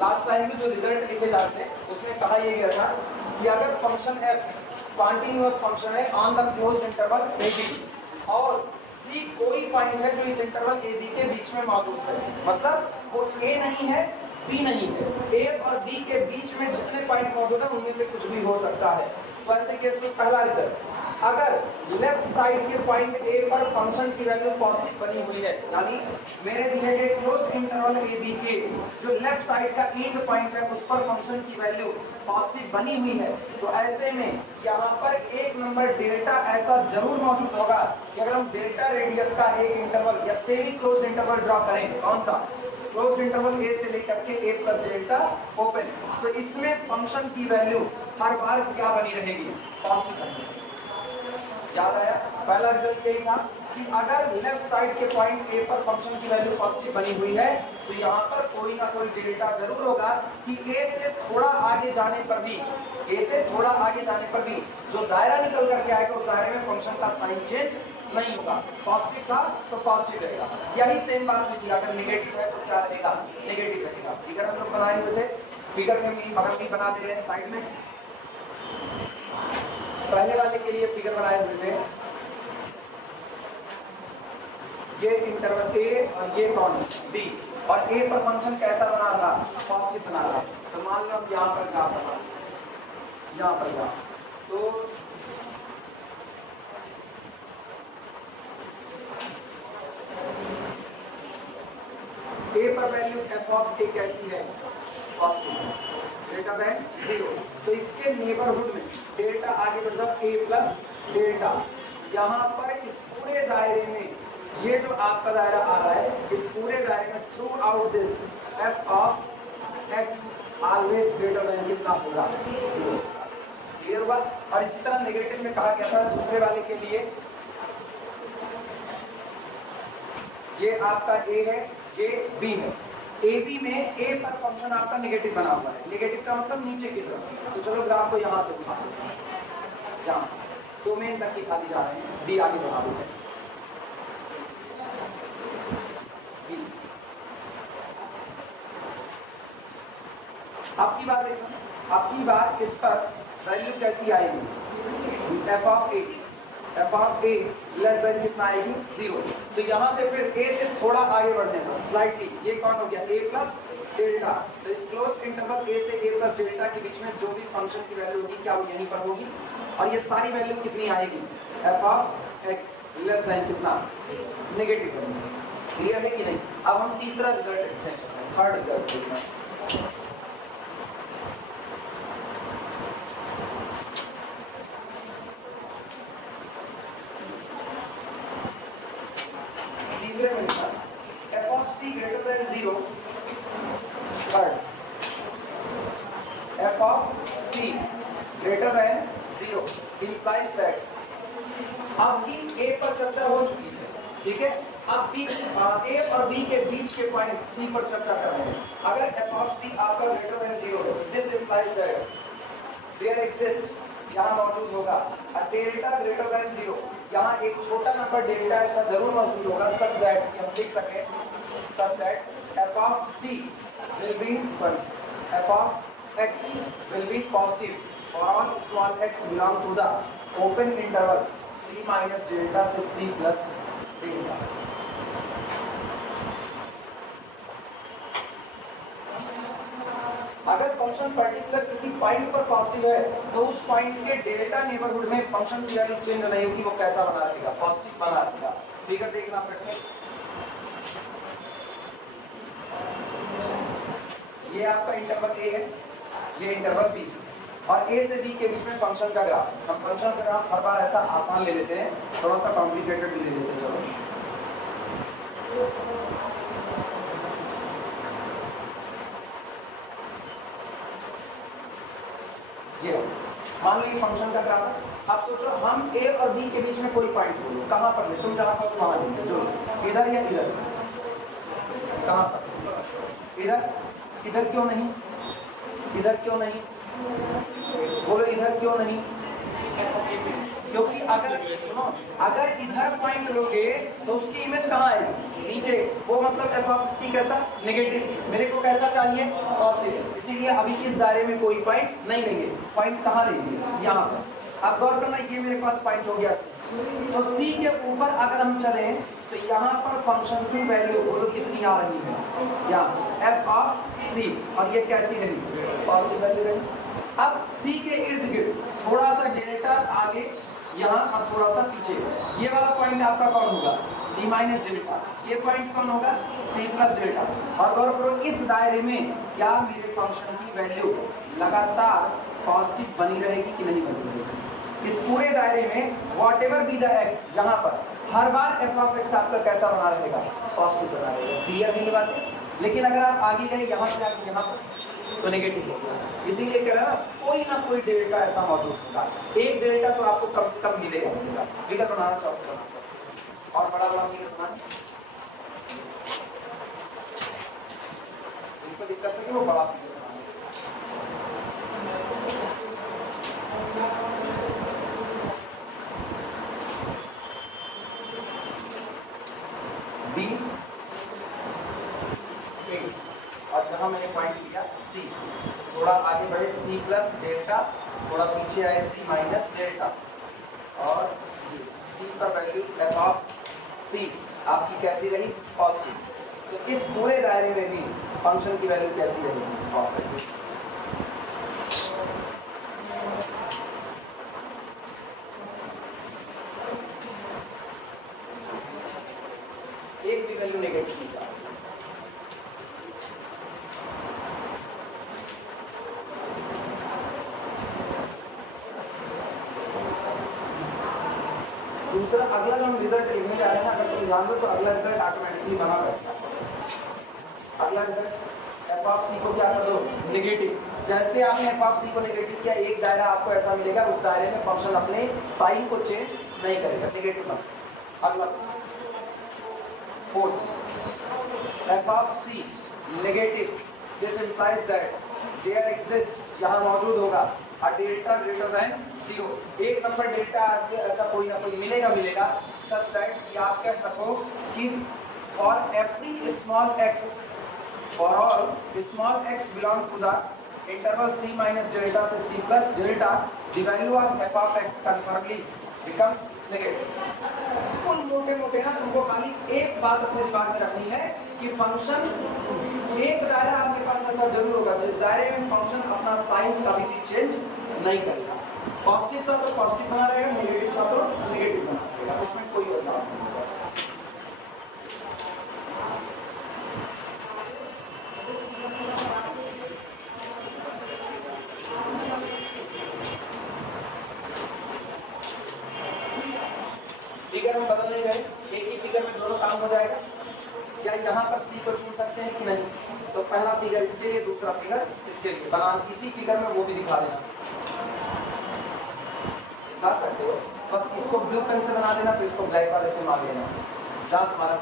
Last time भी जो result लिखे जाते हैं उसमें कहा यह गया था कि अगर फंक्शन f कॉन्टिन्यूअस फंक्शन है on the closed interval a b और c कोई पॉइंट है जो इस इंटरवल a b के बीच में मौजूद है, मतलब वो a नहीं है b नहीं है, a और b के बीच में जितने पॉइंट मौजूद है उनमें से कुछ भी हो सकता है। तो ऐसे केस में पहला रिजल्ट, अगर लेफ्ट साइड के पॉइंट a पर फंक्शन की वैल्यू पॉजिटिव बनी हुई है, यानी मेरे दिए गए क्लोज्ड इंटरवल a b के जो लेफ्ट साइड का एंड पॉइंट है उस पर फंक्शन की वैल्यू पॉजिटिव बनी हुई है, तो ऐसे में यहाँ पर एक नंबर डेल्टा ऐसा जरूर मौजूद होगा कि अगर हम डेल्टा रेडियस का एक इंटरवल या सेमी क्लोज इंटरवल ड्रॉ करें, कौन सा क्लोज इंटरवल a से लेकर के a प्लस डेल्टा ओपन, तो इसमें फंक्शन की वैल्यू हर बार क्या बनी रहेगी, पॉजिटिव रहेगी। याद आया? पहला रिजल्ट यही था कि अगर लेफ्ट साइड के पॉइंट a पर फंक्शन की वैल्यू पॉजिटिव बनी हुई है तो यहाँ पर कोई ना कोई डेल्टा जरूर होगा कि a से थोड़ा आगे जाने पर भी जो दायरा निकल करके आएगा उस दायरे में फंक्शन का साइन चेंज नहीं होगा। पॉजिटिव था तो पॉजिटिव रहेगा। यही सेम बात हुई थी, अगर नेगेटिव है तो क्या रहेगा, नेगेटिव रहेगा। फिगर हम लोग बनाए हुए थे, फिगर में बगल में बना दे रहे हैं साइड में। पहले वाले के लिए फिगर बनाए हुए थे, ये इंटरवल a और ये कौन b और a पर फंक्शन कैसा बना रहा, पॉजिटिव बना रहा। तो मान लो अब यहाँ पर ग्राफ बना, यहाँ पर ग्राफ, तो a पर वैल्यू f ऑफ a कैसी है, पॉजिटिव, ग्रेटर देन 0, तो इसके नेबरहुड में डेल्टा आगे बढ़ जाओ a प्लस डेल्टा। यहाँ पर इस पूरे दायरे में ये जो आपका दायरा आ रहा है, इस पूरे दायरे में through out this f of x always greater than कितना होगा, 0। क्लियर हुआ? और इसी तरह नेगेटिव में कहा गया था दूसरे वाले के लिए, ये आपका a है, ये b है, ए बी में a पर फंक्शन आपका नेगेटिव बना हुआ है, नेगेटिव का मतलब नीचे की तरफ। तो चलो ग्राफ को यहाँ से उठा दो, यहाँ से डोमेन तक ही खाली जा रहे हैं, d आगे बढ़ा दो, आपकी बात देखो, आपकी बात इस पर वैल्यू कैसी आएगी, f of a less than कितना आएगी, 0। तो यहाँ से फिर a से थोड़ा आगे बढ़ने पर स्लाइटली, ये कौन हो गया, a प्लस डेल्टा। तो इस क्लोज इंटरवल a से a प्लस डेल्टा के बीच में जो भी फंक्शन की वैल्यू होगी क्या वो यहीं पर होगी, और ये सारी वैल्यू कितनी आएगी, f of x less than कितना, नेगेटिव होगी। क्लियर है कि नहीं? अब हम तीसरा रिजल्ट देखते हैं, थर्ड रिजल्ट देखते हैं। तीसरे में लिखा f of c greater than 0, third f of c greater than 0 implies that अब की a पर चर्चा हो चुकी है, ठीक है। अब a और b के बीच के पॉइंट c पर चर्चा कर रहे हैं। अगर f ऑफ c आपका ग्रेटर देन 0 है, this implies that there exists, यहाँ मौजूद होगा a delta greater than 0, यहाँ एक छोटा नंबर डेल्टा ऐसा जरूर मौजूद होगा such that कि हम लिख सकें such that f of c will be f of x will be positive for all small x belong to the open interval c minus delta से c plus delta। अगर फंक्शन पर्टिकुलर किसी point पर positive है तो उस point के delta neighbourhood में function की वैल्यू चेंज नहीं होगी, वो कैसा बना रहेगा, पॉजिटिव बना रहेगा। फिगर देखना फिर से, ये आपका इंटरवल a है, ये इंटरवल b, और a से b के बीच में फंक्शन का ग्राफ। हम फंक्शन का ग्राफ हर बार ऐसा आसान ले लेते हैं, थोड़ा सा कॉम्प्लिकेटेड भी ले लेते हैं। चलो ये मान लो ये फंक्शन का ग्राफ है। आप सोचो हम a और b के बीच में कोई पॉइंट बोलो, कहाँ पर ले, तुम जहाँ पर वहाँ लेंगे, जो इधर या इधर, कहाँ पर, इधर, इधर क्यों नहीं, इधर क्यों नहीं, बोलो इधर क्यों नहीं, क्योंकि अगर सुनो, अगर इधर पॉइंट लोगे तो उसकी इमेज कहाँ आएगी? नीचे। वो मतलब एफ ऑफ सी कैसा? नेगेटिव। मेरे को कैसा चाहिए? पॉजिटिव। इसीलिए अभी इस दायरे में कोई पॉइंट नहीं लेंगे। पॉइंट कहाँ लेंगे? यहाँ पर। अब गौर करना, ये मेरे पास पॉइंट हो गया सी। तो सी के ऊपर अगर हम चले तो यहाँ पर फंक्शन की वैल्यू बोलो कितनी आ रही है? यहाँ एफ ऑफ सी, और ये कैसी रही? पॉजिटिव वैल्यू रही। अब सी के इर्द गिर्द थोड़ा सा डेल्टा आगे यहाँ और थोड़ा सा पीछे, ये वाला पॉइंट आपका कौन होगा? C minus delta. ये पॉइंट कौन होगा? C plus delta. और गौर करो, इस दायरे में क्या मेरे फंक्शन की वैल्यू लगातार पॉजिटिव बनी रहेगी कि नहीं बनी रहेगी? इस पूरे दायरे में what ever be the x, यहाँ पर हर बार एफ ऑफ एक्स आपका कैसा बना रहेगा? पॉजिटिव बना रहेगा। क्लियर है ये बात? लेकिन अगर आप आगे गए यहाँ से आगे यहाँ पर तो नेगेटिव हो गया। इसीलिए कह रहा कोई ना कोई डेल्टा ऐसा मौजूद होगा। एक डेल्टा तो आपको कम से कम मिलेगा। फिगर बनाना चाहो तो बना सकते, और बड़ा फिगर बनाना, इनको दिक्कत नहीं, वो बड़ा फिगर बी ए, और जहाँ मैंने पॉइंट किया सी, थोड़ा आगे बढ़े सी प्लस डेल्टा, थोड़ा पीछे आए सी माइनस डेल्टा, और सी का वैल्यू एफ ऑफ सी आपकी कैसी रही? पॉजिटिव। तो इस पूरे दायरे में भी फंक्शन की वैल्यू कैसी रहेगी? पॉजिटिव। एक भी वैल्यू नेगेटिव नहीं जा। दूसरा, अगला जो हम रिजल्ट लिखने जा रहे हैं ना, अगर तुम ध्यान दो तो अगला रिजल्ट ऑटोमेटिकली बना बैठता है। अगला रिजल्ट एफ ऑफ सी को क्या कर दो? नेगेटिव। जैसे आपने एफ ऑफ सी को नेगेटिव किया, एक दायरा आपको ऐसा मिलेगा, उस दायरे में फंक्शन अपने साइन को चेंज नहीं करेगा, नेगेटिव बना। अगला fourth, f of c negative, this implies that there exist, यहाँ मौजूद होगा अ डेल्टा ग्रेटर देन 0। एक नंबर डेल्टा आपके ऐसा कोई ना कोई मिलेगा सच दैट कि आप कह सको कि for every small x, for all small x belong to the interval c minus delta से c plus delta, the value of f of x confirmly becomes negative. कुल मोटे मोटे ना तुमको खाली एक बात अपने दिमाग में रखनी है कि फंक्शन, एक दायरा आपके पास ऐसा जरूर होगा जिस दायरे में फंक्शन अपना साइन कभी भी चेंज नहीं करेगा। पॉजिटिव था तो पॉजिटिव बना रहेगा, नेगेटिव था तो नेगेटिव बना रहेगा, उसमें कोई बदलाव नहीं होगा। फिगर में बदल नहीं रहे, एक ही फिगर में दोनों काम हो जाएगा। क्या यहाँ पर सी को चुन सकते हैं कि नहीं? तो पहला फिगर इसके लिए, दूसरा फिगर इसके लिए, बना इसी फिगर में वो भी दिखा देना, दिखा सकते हो। बस इसको ब्लू पेन से बना देना, तो इसको ब्लैक वाले से मार लेना, जहाँ तुम्हारा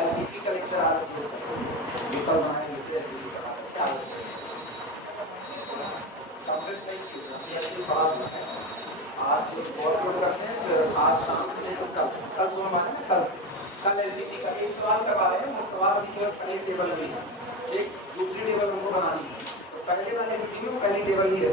एलपीपी का लेक्चर आ रहा है, कल बनाएंगे एलपीपी का क्या कंप्रेस नहीं किया, ऐसे बात है। आज बहुत लोग करते हैं, फिर आज शाम के लिए तो कल सोमवार है ना, कल एलपीपी का एक सवाल करवा रहे हैं। वो सवाल भी केवल पहली टेबल में है, एक दूसरी टेबल उनको बनानी है। तो पहले वाले वीडियो में पहली टेबल ही है,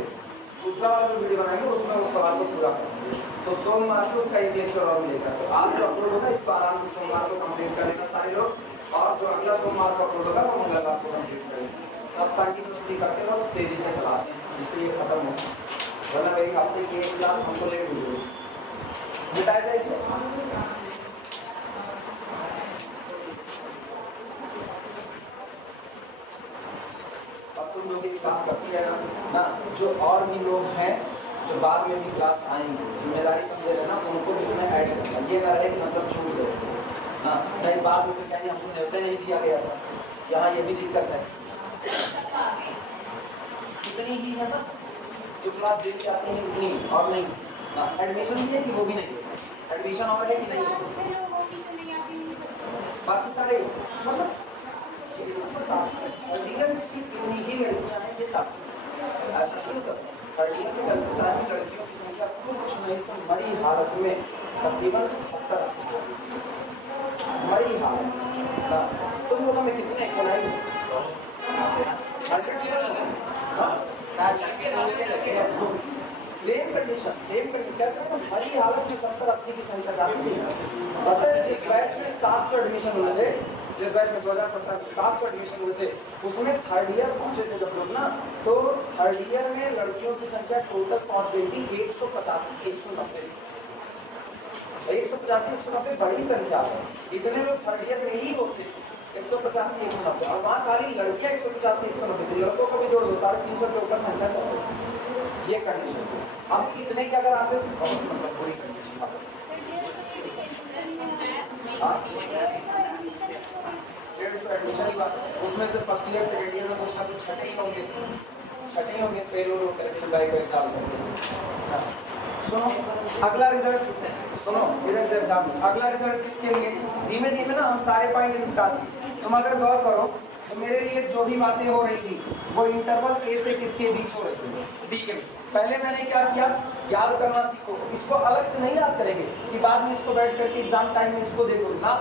दूसरा वाला जो वीडियो बनाएंगे उसमें उस सवाल को पूरा करेंगे। तो सोमवार को उसका एक लेक्चर और मिलेगा। तो आज जो अपलोड होगा इसको आराम से सोमवार को कंप्लीट कर लेना सारे लोग, और जो अगला सोमवार को अपलोड होगा वो मंगलवार को कंप्लीट करेंगे। अब कंटिन्यूसली करते रहो, तेजी से चलाते हैं जिससे ये खत्म हो, वरना मेरी हफ्ते की एक क्लास हमको लेट हुई है। बताया जाए इसे, अब तुम बच्चों की काम करती है ना, जो और भी लोग हैं जो बाद में भी क्लास आएंगे, जिम्मेदारी समझे रहे ना, उनको भी उसमें ऐड करना, ये ना रहे कि मतलब छूट गए ना, नहीं बाद में कहेंगे हमको न्योता नहीं दिया गया था। यहाँ ये भी दिक्कत है, इतनी ही है बस, जो क्लास देख के आते हैं इतनी, और नहीं ना। एडमिशन भी है कि वो भी नहीं, एडमिशन और है कि नहीं है, बाकी सारे मतलब सिर्फ इतनी ही लड़कियां हैं, ये ऐसा क्यों करते हैं? थर्डियर के गलती लड़कियों की संख्या कुछ नहीं तो बड़ी हालत में तकरीबन 70-80 बड़ी हालत। तुम लोगों में कितने खोलाई सेम कंडीशन क्या करते हैं, बड़ी हालत में 70-80 की संख्या जाती है। पता है जिस बैच में 700 एडमिशन हुए थे, जिस बैच में 2017 में 700 एडमिशन हुए थे, उसमें थर्ड ईयर पहुंचे थे जब लोग ना, तो थर्ड ईयर में लड़कियों की संख्या टोटल पहुंच गई थी 185-190। 185-190 बड़ी संख्या है, इतने लोग थर्ड ईयर में ही होते थे, 185-190, और वहाँ खाली लड़कियाँ 185-190 थी, लड़कों को भी जोड़ दो 350 के ऊपर संख्या चल रही, ये कंडीशन थी। अब इतने की अगर आप बहुत मतलब बुरी कंडीशन, एडमिशन ही बात, उसमें से फर्स्ट ईयर सेकेंड ईयर में कुछ ना कुछ छठे ही होंगे फेल हो करके बैक एग्जाम करके। सुनो अगला रिजल्ट, सुनो इधर एग्जाम, अगला रिजल्ट किसके लिए, धीमे धीमे ना हम सारे पॉइंट निपटा दिए। तुम अगर गौर करो तो मेरे लिए जो भी बातें हो रही थी वो इंटरवल ए से किसके बीच हो रही थी, डी के बीच। पहले मैंने क्या किया, याद करना सीखो, इसको अलग से नहीं याद करेंगे कि बाद में इसको बैठ करके एग्जाम टाइम में इसको देखो ना,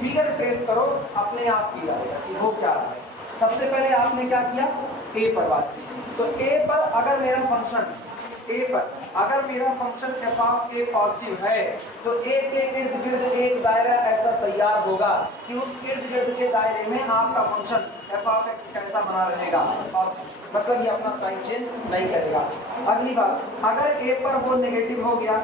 फिगर ट्रेस करो, अपने आप क्लियर आएगा कि वो क्या रहा है। सबसे पहले आपने क्या किया, ए पर बात की, तो ए पर अगर मेरा function f of a positive है तो a के इर्द गिर्द एक दायरा ऐसा तैयार होगा कि उस इर्द गिर्द के दायरे में आपका फंक्शन f ऑफ x कैसा बना रहेगा, मतलब ये अपना साइन चेंज नहीं करेगा। अगली बात, अगर a पर वो नेगेटिव हो गया,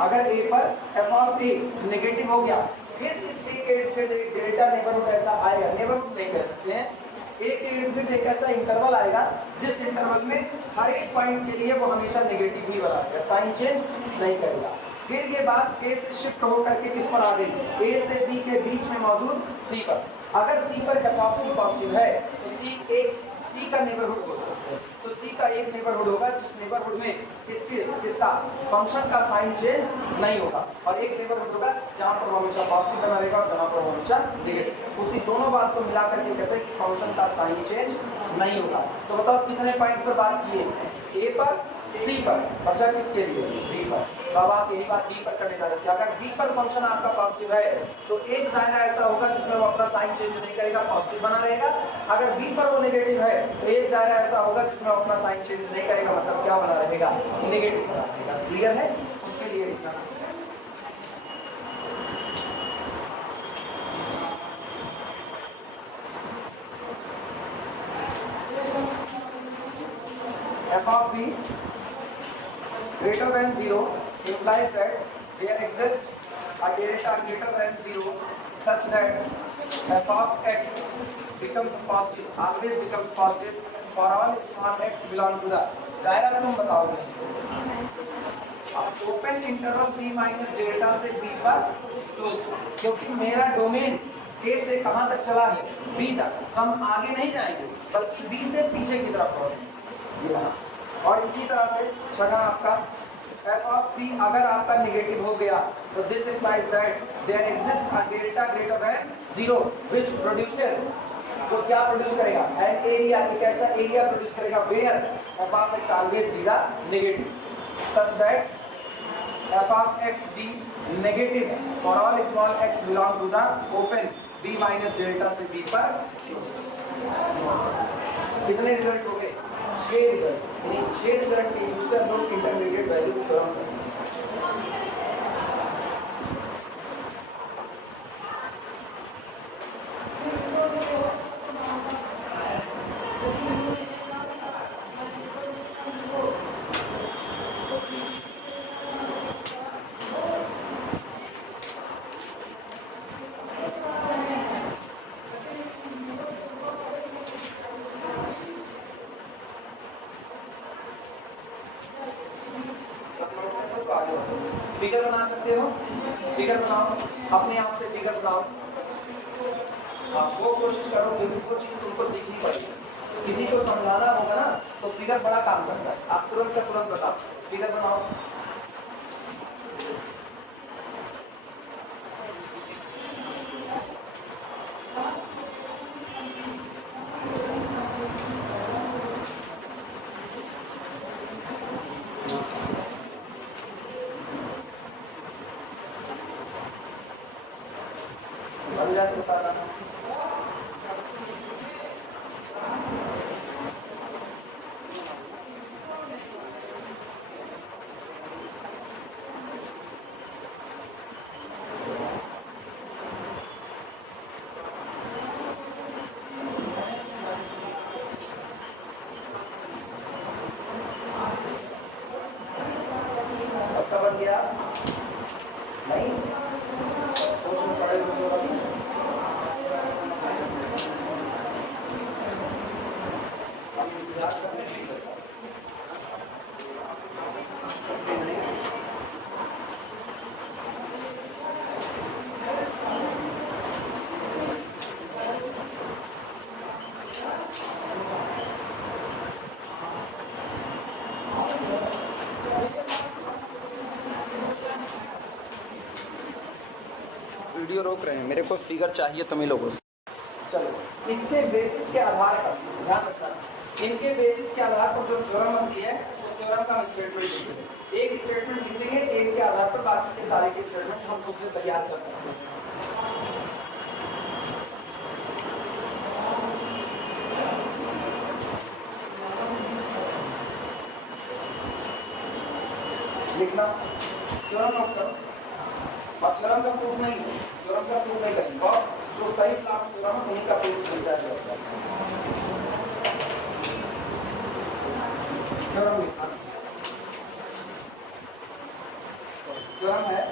अगर a पर f ऑफ a नेगेटिव हो गया, फिर इस a के इर्द गिर्द एक डेल्टा नेबरहुड ऐसा आएगा, नेबरहुड नहीं कह सकते हैं, एक के इर्द गिर्द एक ऐसा इंटरवल आएगा जिस इंटरवल में हर एक पॉइंट के लिए वो हमेशा नेगेटिव ही बनाएगा, साइन चेंज नहीं करेगा। फिर ये बात ए से शिफ्ट होकर के किस पर आ गई, ए से बी के बीच में मौजूद सी पर। अगर सी पर f ऑफ c पॉजिटिव है तो सी का नेबरहुड बोल सकते हैं, तो सी का एक नेबरहुड होगा जिस नेबरहुड में इसका फंक्शन का साइन चेंज नहीं होगा, और एक नेबरहुड होगा जहां पर वो हमेशा पॉजिटिव बना रहेगा और जहां पर वो हमेशा नेगेटिव। उसी दोनों बात को मिला करके कहते हैं कि फंक्शन का साइन चेंज नहीं होगा। तो बताओ कितने पॉइंट पर बात किए, ए पर, सी पर, अच्छा किसके लिए, डी पर। तो अब आप यही बात डी पर करने जा रहे हैं कि अगर डी पर फंक्शन आपका पॉजिटिव है तो एक दायरा ऐसा होगा जिसमें वो अपना साइन चेंज नहीं करेगा, पॉजिटिव बना रहेगा। अगर बी पर वो नेगेटिव है तो एक दायरा ऐसा होगा जिसमें वो अपना साइन चेंज नहीं करेगा, मतलब क्या बना रहेगा, नेगेटिव बना रहेगा। क्लियर है, उसके लिए लिखना f of b greater than 0 implies that there exists a delta greater than 0 such that f of x becomes positive, always becomes positive for all small x belong to the दायरा। तुम बताओगे अब open interval b minus delta से b पर close, क्योंकि मेरा domain a से कहां तक चला है, b तक, हम आगे नहीं जाएंगे बल्कि b से पीछे की तरफ बढ़ेंगे। और इसी तरह से छठा आपका f ऑफ p अगर आपका नेगेटिव हो गया तो this implies that there exist a delta greater than 0 which produces, जो क्या प्रोड्यूस करेगा, एन एरिया, एक ऐसा एरिया प्रोड्यूस करेगा where f of x always be the negative, such that f of x be negative for all small x belong to the open b minus delta से b पर। कितने result हो गए, 6 result, यानी 6 result के use से हम लोग इंटरमीडिएट वैल्यू थ्योरम करेंगे। फिगर बना सकते हो, फिगर बनाओ, अपने आप से फिगर बनाओ। आप वो कोशिश करो कि वो चीज़ तुमको सीखनी पड़ेगी। किसी को समझाना होगा ना तो फिगर बड़ा काम करता है, आप तुरंत का तुरंत बता सकते। फिगर बनाओ। बन जाए तो बताना। सबका बन गया? नहीं, सोच में पड़े हुए हो अभी। इंतजार करने नहीं लगता। वीडियो रोक रहे हैं, मेरे को फिगर चाहिए तुम्हें लोगों से। चलो, इसके बेसिस के आधार पर ध्यान रखना, इनके बेसिस के आधार पर जो थ्योरम बनती है उस थ्योरम का हम स्टेटमेंट लिखेंगे। एक स्टेटमेंट लिख देंगे, एक के आधार पर बाकी के सारे के स्टेटमेंट हम खुद से तैयार कर सकते हैं। लिखना, थ्योरम नोट करो। और थ्योरम का प्रूफ नहीं है, थ्योरम का प्रूफ नहीं करेंगे, और जो सही सलामत थ्योरम है उन्हीं का प्रूफ मिलता है। थ्योरम लिखना, थ्योरम है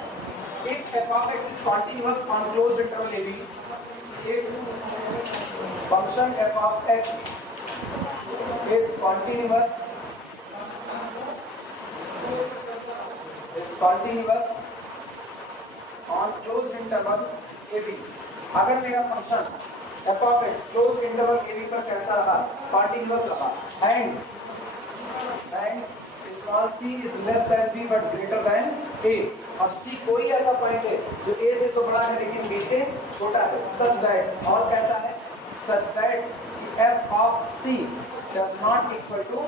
if f of x is continuous on closed interval ab, if function f of x is continuous on closed interval ab, अगर मेरा function f of x closed interval ab पर कैसा रहा, continuous रहा, and small c is less than b but greater than a, और c कोई ऐसा point है जो a से तो बड़ा है लेकिन b से छोटा है, सच दैट, और कैसा है, सच that f of c does not equal to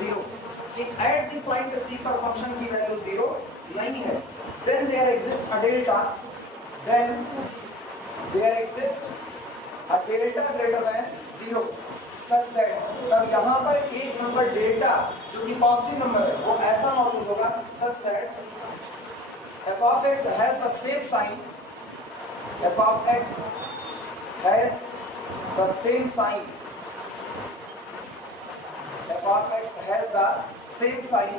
0, कि एट द पॉइंट c पर फंक्शन की वैल्यू 0 नहीं है, then there exists a delta greater than 0 such that, तब यहाँ पर एक नंबर डेल्टा जो कि पॉजिटिव नंबर है वो ऐसा मौजूद होगा such that f of x has the same sign, f of x has the same sign, f of x has the same sign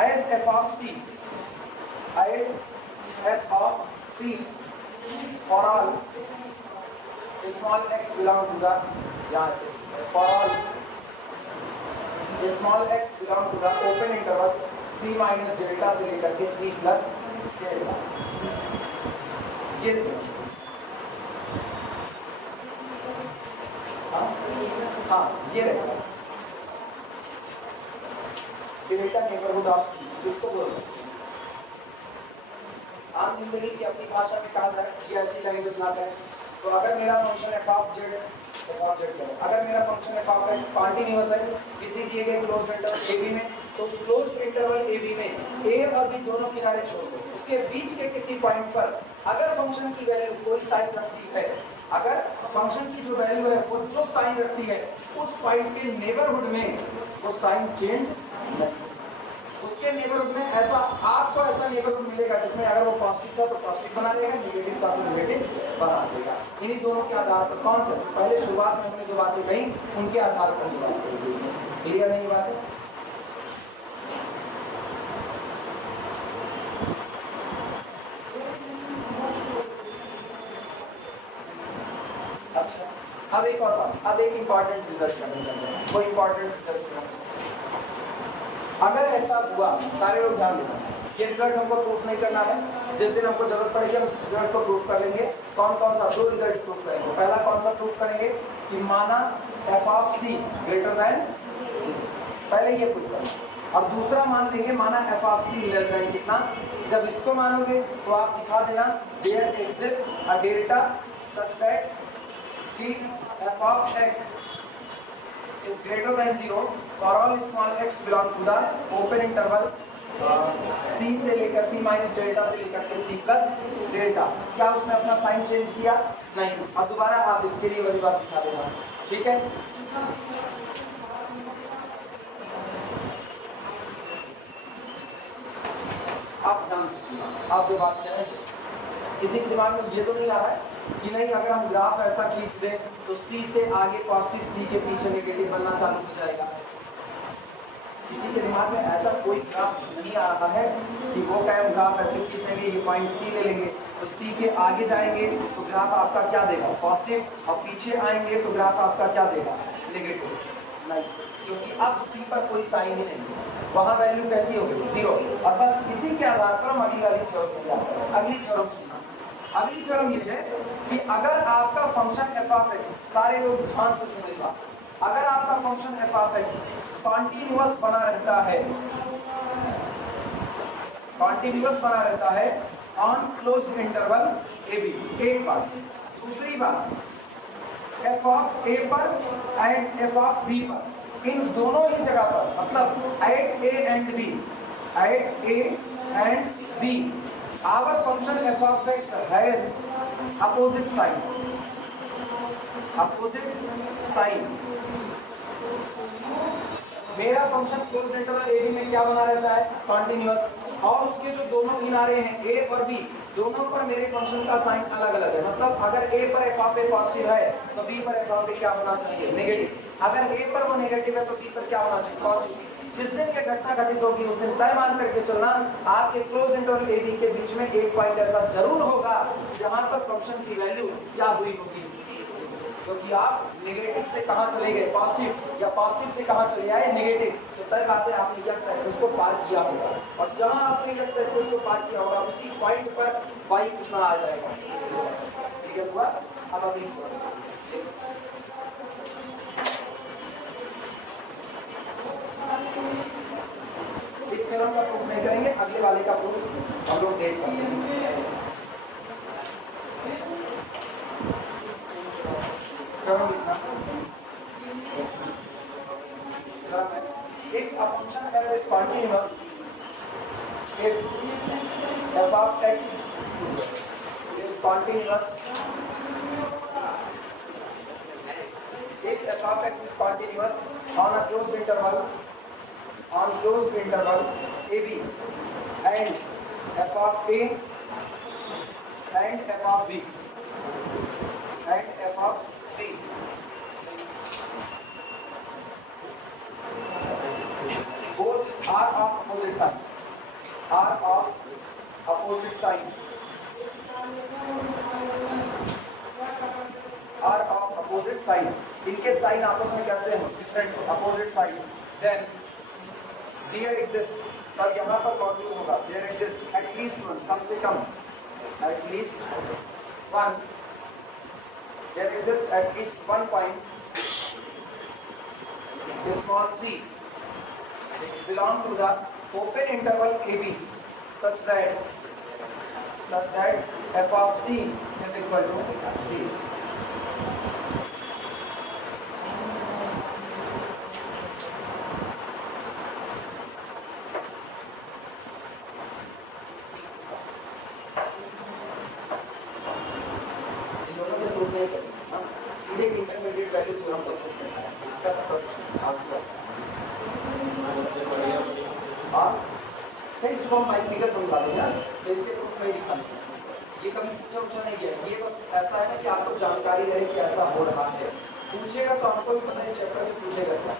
as f of c, as f of c for all small x belong to the, यहाँ से for all small x belong to the open interval c minus delta से लेकर के c plus delta, ये देखो, हाँ ये रहेगा डेल्टा नेबरहुड ऑफ सी, इसको बोल सकते हैं। आम जिंदगी की अपनी भाषा में कहा जाए कि ऐसी लैंग्वेज ना करें, तो अगर मेरा फंक्शन f ऑफ z करो, अगर मेरा function f of x continuous है किसी दिए गए क्लोज्ड इंटरवल ab में, तो उस क्लोज्ड इंटरवल ab में a और b दोनों किनारे छोड़ दो, उसके बीच के किसी पॉइंट पर अगर फंक्शन की वैल्यू कोई साइन रखती है, अगर फंक्शन की जो वैल्यू है वो जो साइन रखती है, उस पॉइंट के नेबरहुड में वो साइन चेंज नहीं, उसके नेबरहुड में ऐसा आपको ऐसा नेबरहुड मिलेगा जिसमें अगर वो पॉजिटिव था तो पॉजिटिव बना देगा, नेगेटिव था तो नेगेटिव बना देगा। इन्हीं दोनों के आधार पर, कौन सा पहले शुरुआत में हमने जो बातें कही उनके आधार पर ये बात कही। क्लियर नहीं बात है? अच्छा, अब एक और बात, अब एक इंपॉर्टेंट रिजल्ट करना चाहते हैं, वो इंपॉर्टेंट रिजल्ट अगर ऐसा हुआ, सारे लोग ध्यान देना, ये रिजल्ट हमको प्रूफ नहीं करना है, जिस दिन हमको जरूरत पड़ेगी हम रिजल्ट को प्रूफ कर लेंगे। कौन कौन सा? दो रिजल्ट प्रूफ करेंगे। पहला कौन सा प्रूफ करेंगे कि माना f of c greater than, पहले ये प्रूफ करेंगे। अब दूसरा मान लेंगे माना f of c less than कितना। जब इसको मानोगे तो आप दिखा देना there exist a delta such that कि f of x is greater than 0 for all small x belong to the open interval c से लेकर c माइनस डेल्टा से लेकर के c प्लस डेल्टा। क्या उसने अपना साइन चेंज किया? नहीं। अब दोबारा आप इसके लिए वही बात दिखा देना, ठीक है? आप ध्यान से सुनना, आप जो बात कह रहे हैं किसी के दिमाग में ये तो नहीं आ रहा है कि नहीं अगर हम ग्राफ ऐसा खींच दें तो C से आगे पॉजिटिव, C के पीछे नेगेटिव बनना चालू हो जाएगा। किसी के दिमाग में ऐसा कोई ग्राफ नहीं आ रहा है कि वो टाइम ग्राफ ऐसे खींच देंगे, ये पॉइंट C ले लेंगे तो C के आगे जाएंगे तो ग्राफ आपका क्या देगा? पॉजिटिव, और पीछे आएंगे तो ग्राफ आपका क्या देगा? नेगेटिव। नहीं, क्योंकि अब C पर कोई साइन ही नहीं है, वहाँ वैल्यू कैसी होगी? 0। और बस इसी के आधार पर हम अगली वाली थ्योरम में जाते हैं। अगली थ्योरम सुनना। अगली थ्योरम ये है कि अगर आपका फंक्शन f ऑफ x, सारे लोग ध्यान से सुनो इस बात, अगर आपका function f of x continuous बना रहता है, कॉन्टिन्यूअस बना रहता है on close interval a b, एक बात। दूसरी बात, f ऑफ a पर एंड f ऑफ b पर, इन दोनों ही जगह पर, मतलब at a and b, at a and b our function f of x has opposite sign, opposite sign। मेरा function closed interval a b में क्या बना रहता है? कॉन्टिन्यूअस। और उसके जो दोनों किनारे हैं a और b, दोनों पर मेरे फंक्शन का साइन अलग अलग है। मतलब अगर a पर f ऑफ a पॉजिटिव है तो b पर f ऑफ a क्या होना चाहिए? नेगेटिव। अगर a पर वो नेगेटिव है तो b पर क्या होना चाहिए? पॉजिटिव। जिस दिन ये घटना घटित होगी उस दिन तय मान करके चलना आपके क्लोज इंटरवल a b के बीच में एक पॉइंट ऐसा जरूर होगा जहां पर फंक्शन की वैल्यू क्या हुई होगी? क्योंकि आप नेगेटिव से कहां चले गए? पॉजिटिव, या पॉजिटिव से कहां चले आए? नेगेटिव। तो तय बात है आपने x एक्सिस को पार किया होगा, और जहां आपने x एक्सिस को पार किया होगा उसी पॉइंट पर y कितना आ जाएगा? ठीक है हुआ? अब अगली इस थ्योरम का प्रूफ नहीं करेंगे, अगले वाले का प्रूफ हम लोग देख सकते हैं। थ्योरम लिखना, if a function f is continuous, if f of x is continuous, if f of x is continuous on a closed interval, on closed interval AB and f of A and f of B and f of B, both are of opposite sign, are of opposite sign, are of opposite sign। इनके sign आपस में कैसे हैं? Different, opposite sign. Then there exist, तब यहाँ पर मौजूद होगा देयर एग्जिस्ट एटलीस्ट वन, कम से कम at least one, there exist at least one point small c belong to the open interval AB such that f of c is equal to c। सीधे intermediate value theorem का proof करना है, इसका सब आपको नहीं, इसको हम बाई फिगर समझा देंगे, तो इसके प्रूफ नहीं दिखाने, ये कभी पूछा नहीं है। ये बस ऐसा है ना कि आपको जानकारी रहे कि ऐसा हो रहा है। पूछेगा तो आपको भी पता है, इस चैप्टर से पूछेगा क्या?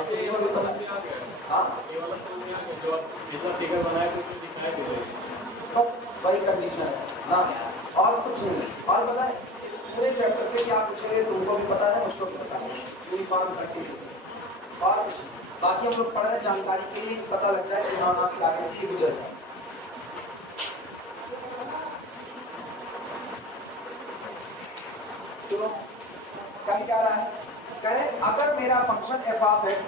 ऐसे ये वाला समझ में आ गया। हाँ, ये वाला समझ में आ गया, जो जितना फिगर बनाया तो उसमें दिखाया भी बस वही कंडीशन है ना, और कुछ नहीं। और पता है इस पूरे चैप्टर से क्या पूछेंगे तुमको भी पता है, मुझको भी पता है, यूनिफॉर्म घटी और कुछ नहीं। बाकी हम लोग पढ़ रहे हैं जानकारी के लिए, पता लग जाए कि हाँ आपके आगे से ये गुजर जाए। तो कह क्या रहा है, करें अगर मेरा function f of x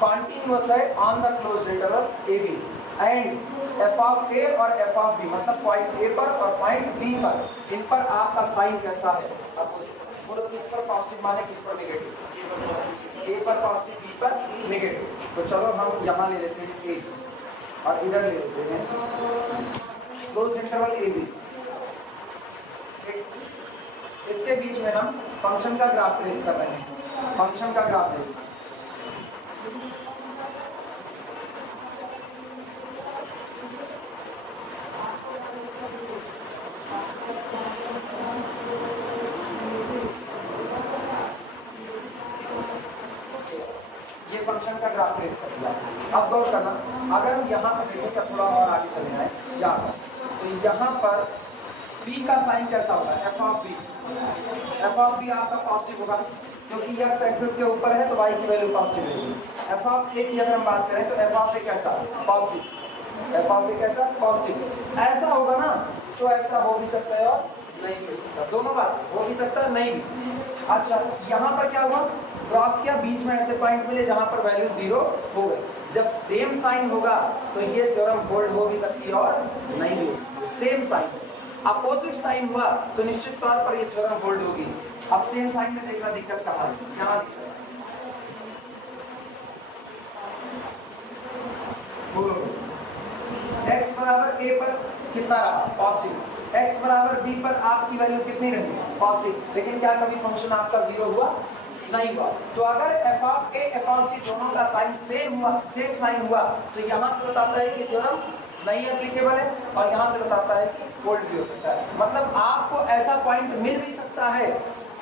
continuous है on the closed interval a b and f of a और एफ ऑफ बी, मतलब पॉइंट ए पर और पॉइंट बी पर, इन पर आपका साइन कैसा है, मतलब किस पर पॉजिटिव माने किस पर नेगेटिव, ए पर पॉजिटिव बी पर नेगेटिव। तो चलो हम यहाँ ले लेते हैं ए और इधर ले लेते हैं क्लोज्ड इंटरवल ए बी। इसके बीच में हम फंक्शन का ग्राफ ट्रेस कर रहे हैं, फंक्शन का ग्राफ देखिए। ये फंक्शन का ग्राफ ट्रेस कर दिया। अब गौर करना, अगर हम यहाँ पर देखें, क्या थोड़ा और आगे चले जाए यहाँ पर, तो यहाँ पर b का साइन कैसा होगा, f of b, f of b आपका पॉजिटिव होगा क्योंकि एक्स एक्सिस के ऊपर है तो y की वैल्यू पॉजिटिव रहेगी। एफ ऑफ ए की अगर हम बात करें तो एफ ऑफ ए कैसा पॉजिटिव, एफ ऑफ ए कैसा पॉजिटिव, ऐसा होगा ना, तो ऐसा हो भी सकता है और नहीं भी हो सकता, दोनों बात हो भी सकता है नहीं भी। अच्छा यहाँ पर क्या हुआ, क्रॉस किया, बीच में ऐसे पॉइंट मिले जहाँ पर वैल्यू 0 हो गई। जब सेम साइन होगा तो ये थ्योरम होल्ड हो भी सकती है और नहीं भी हो सकती है। सेम साइन, अपोजिट साइन हुआ तो निश्चित तौर पर ये थ्योरम होल्ड होगी। अब सेम साइन में देखना दिक्कत कहाँ है, यहाँ x बराबर a पर कितना रहा, पॉजिटिव, x बराबर b पर आपकी वैल्यू कितनी रही, पॉजिटिव, लेकिन क्या कभी फंक्शन आपका 0 हुआ, नहीं हुआ। तो अगर f of a f of b दोनों का साइन सेम हुआ, सेम साइन हुआ, तो यहाँ से बताता है कि थ्योरम नहीं एप्लीकेबल है और यहाँ से बताता है कि होल्ड भी हो सकता है। मतलब आपको ऐसा पॉइंट मिल भी सकता है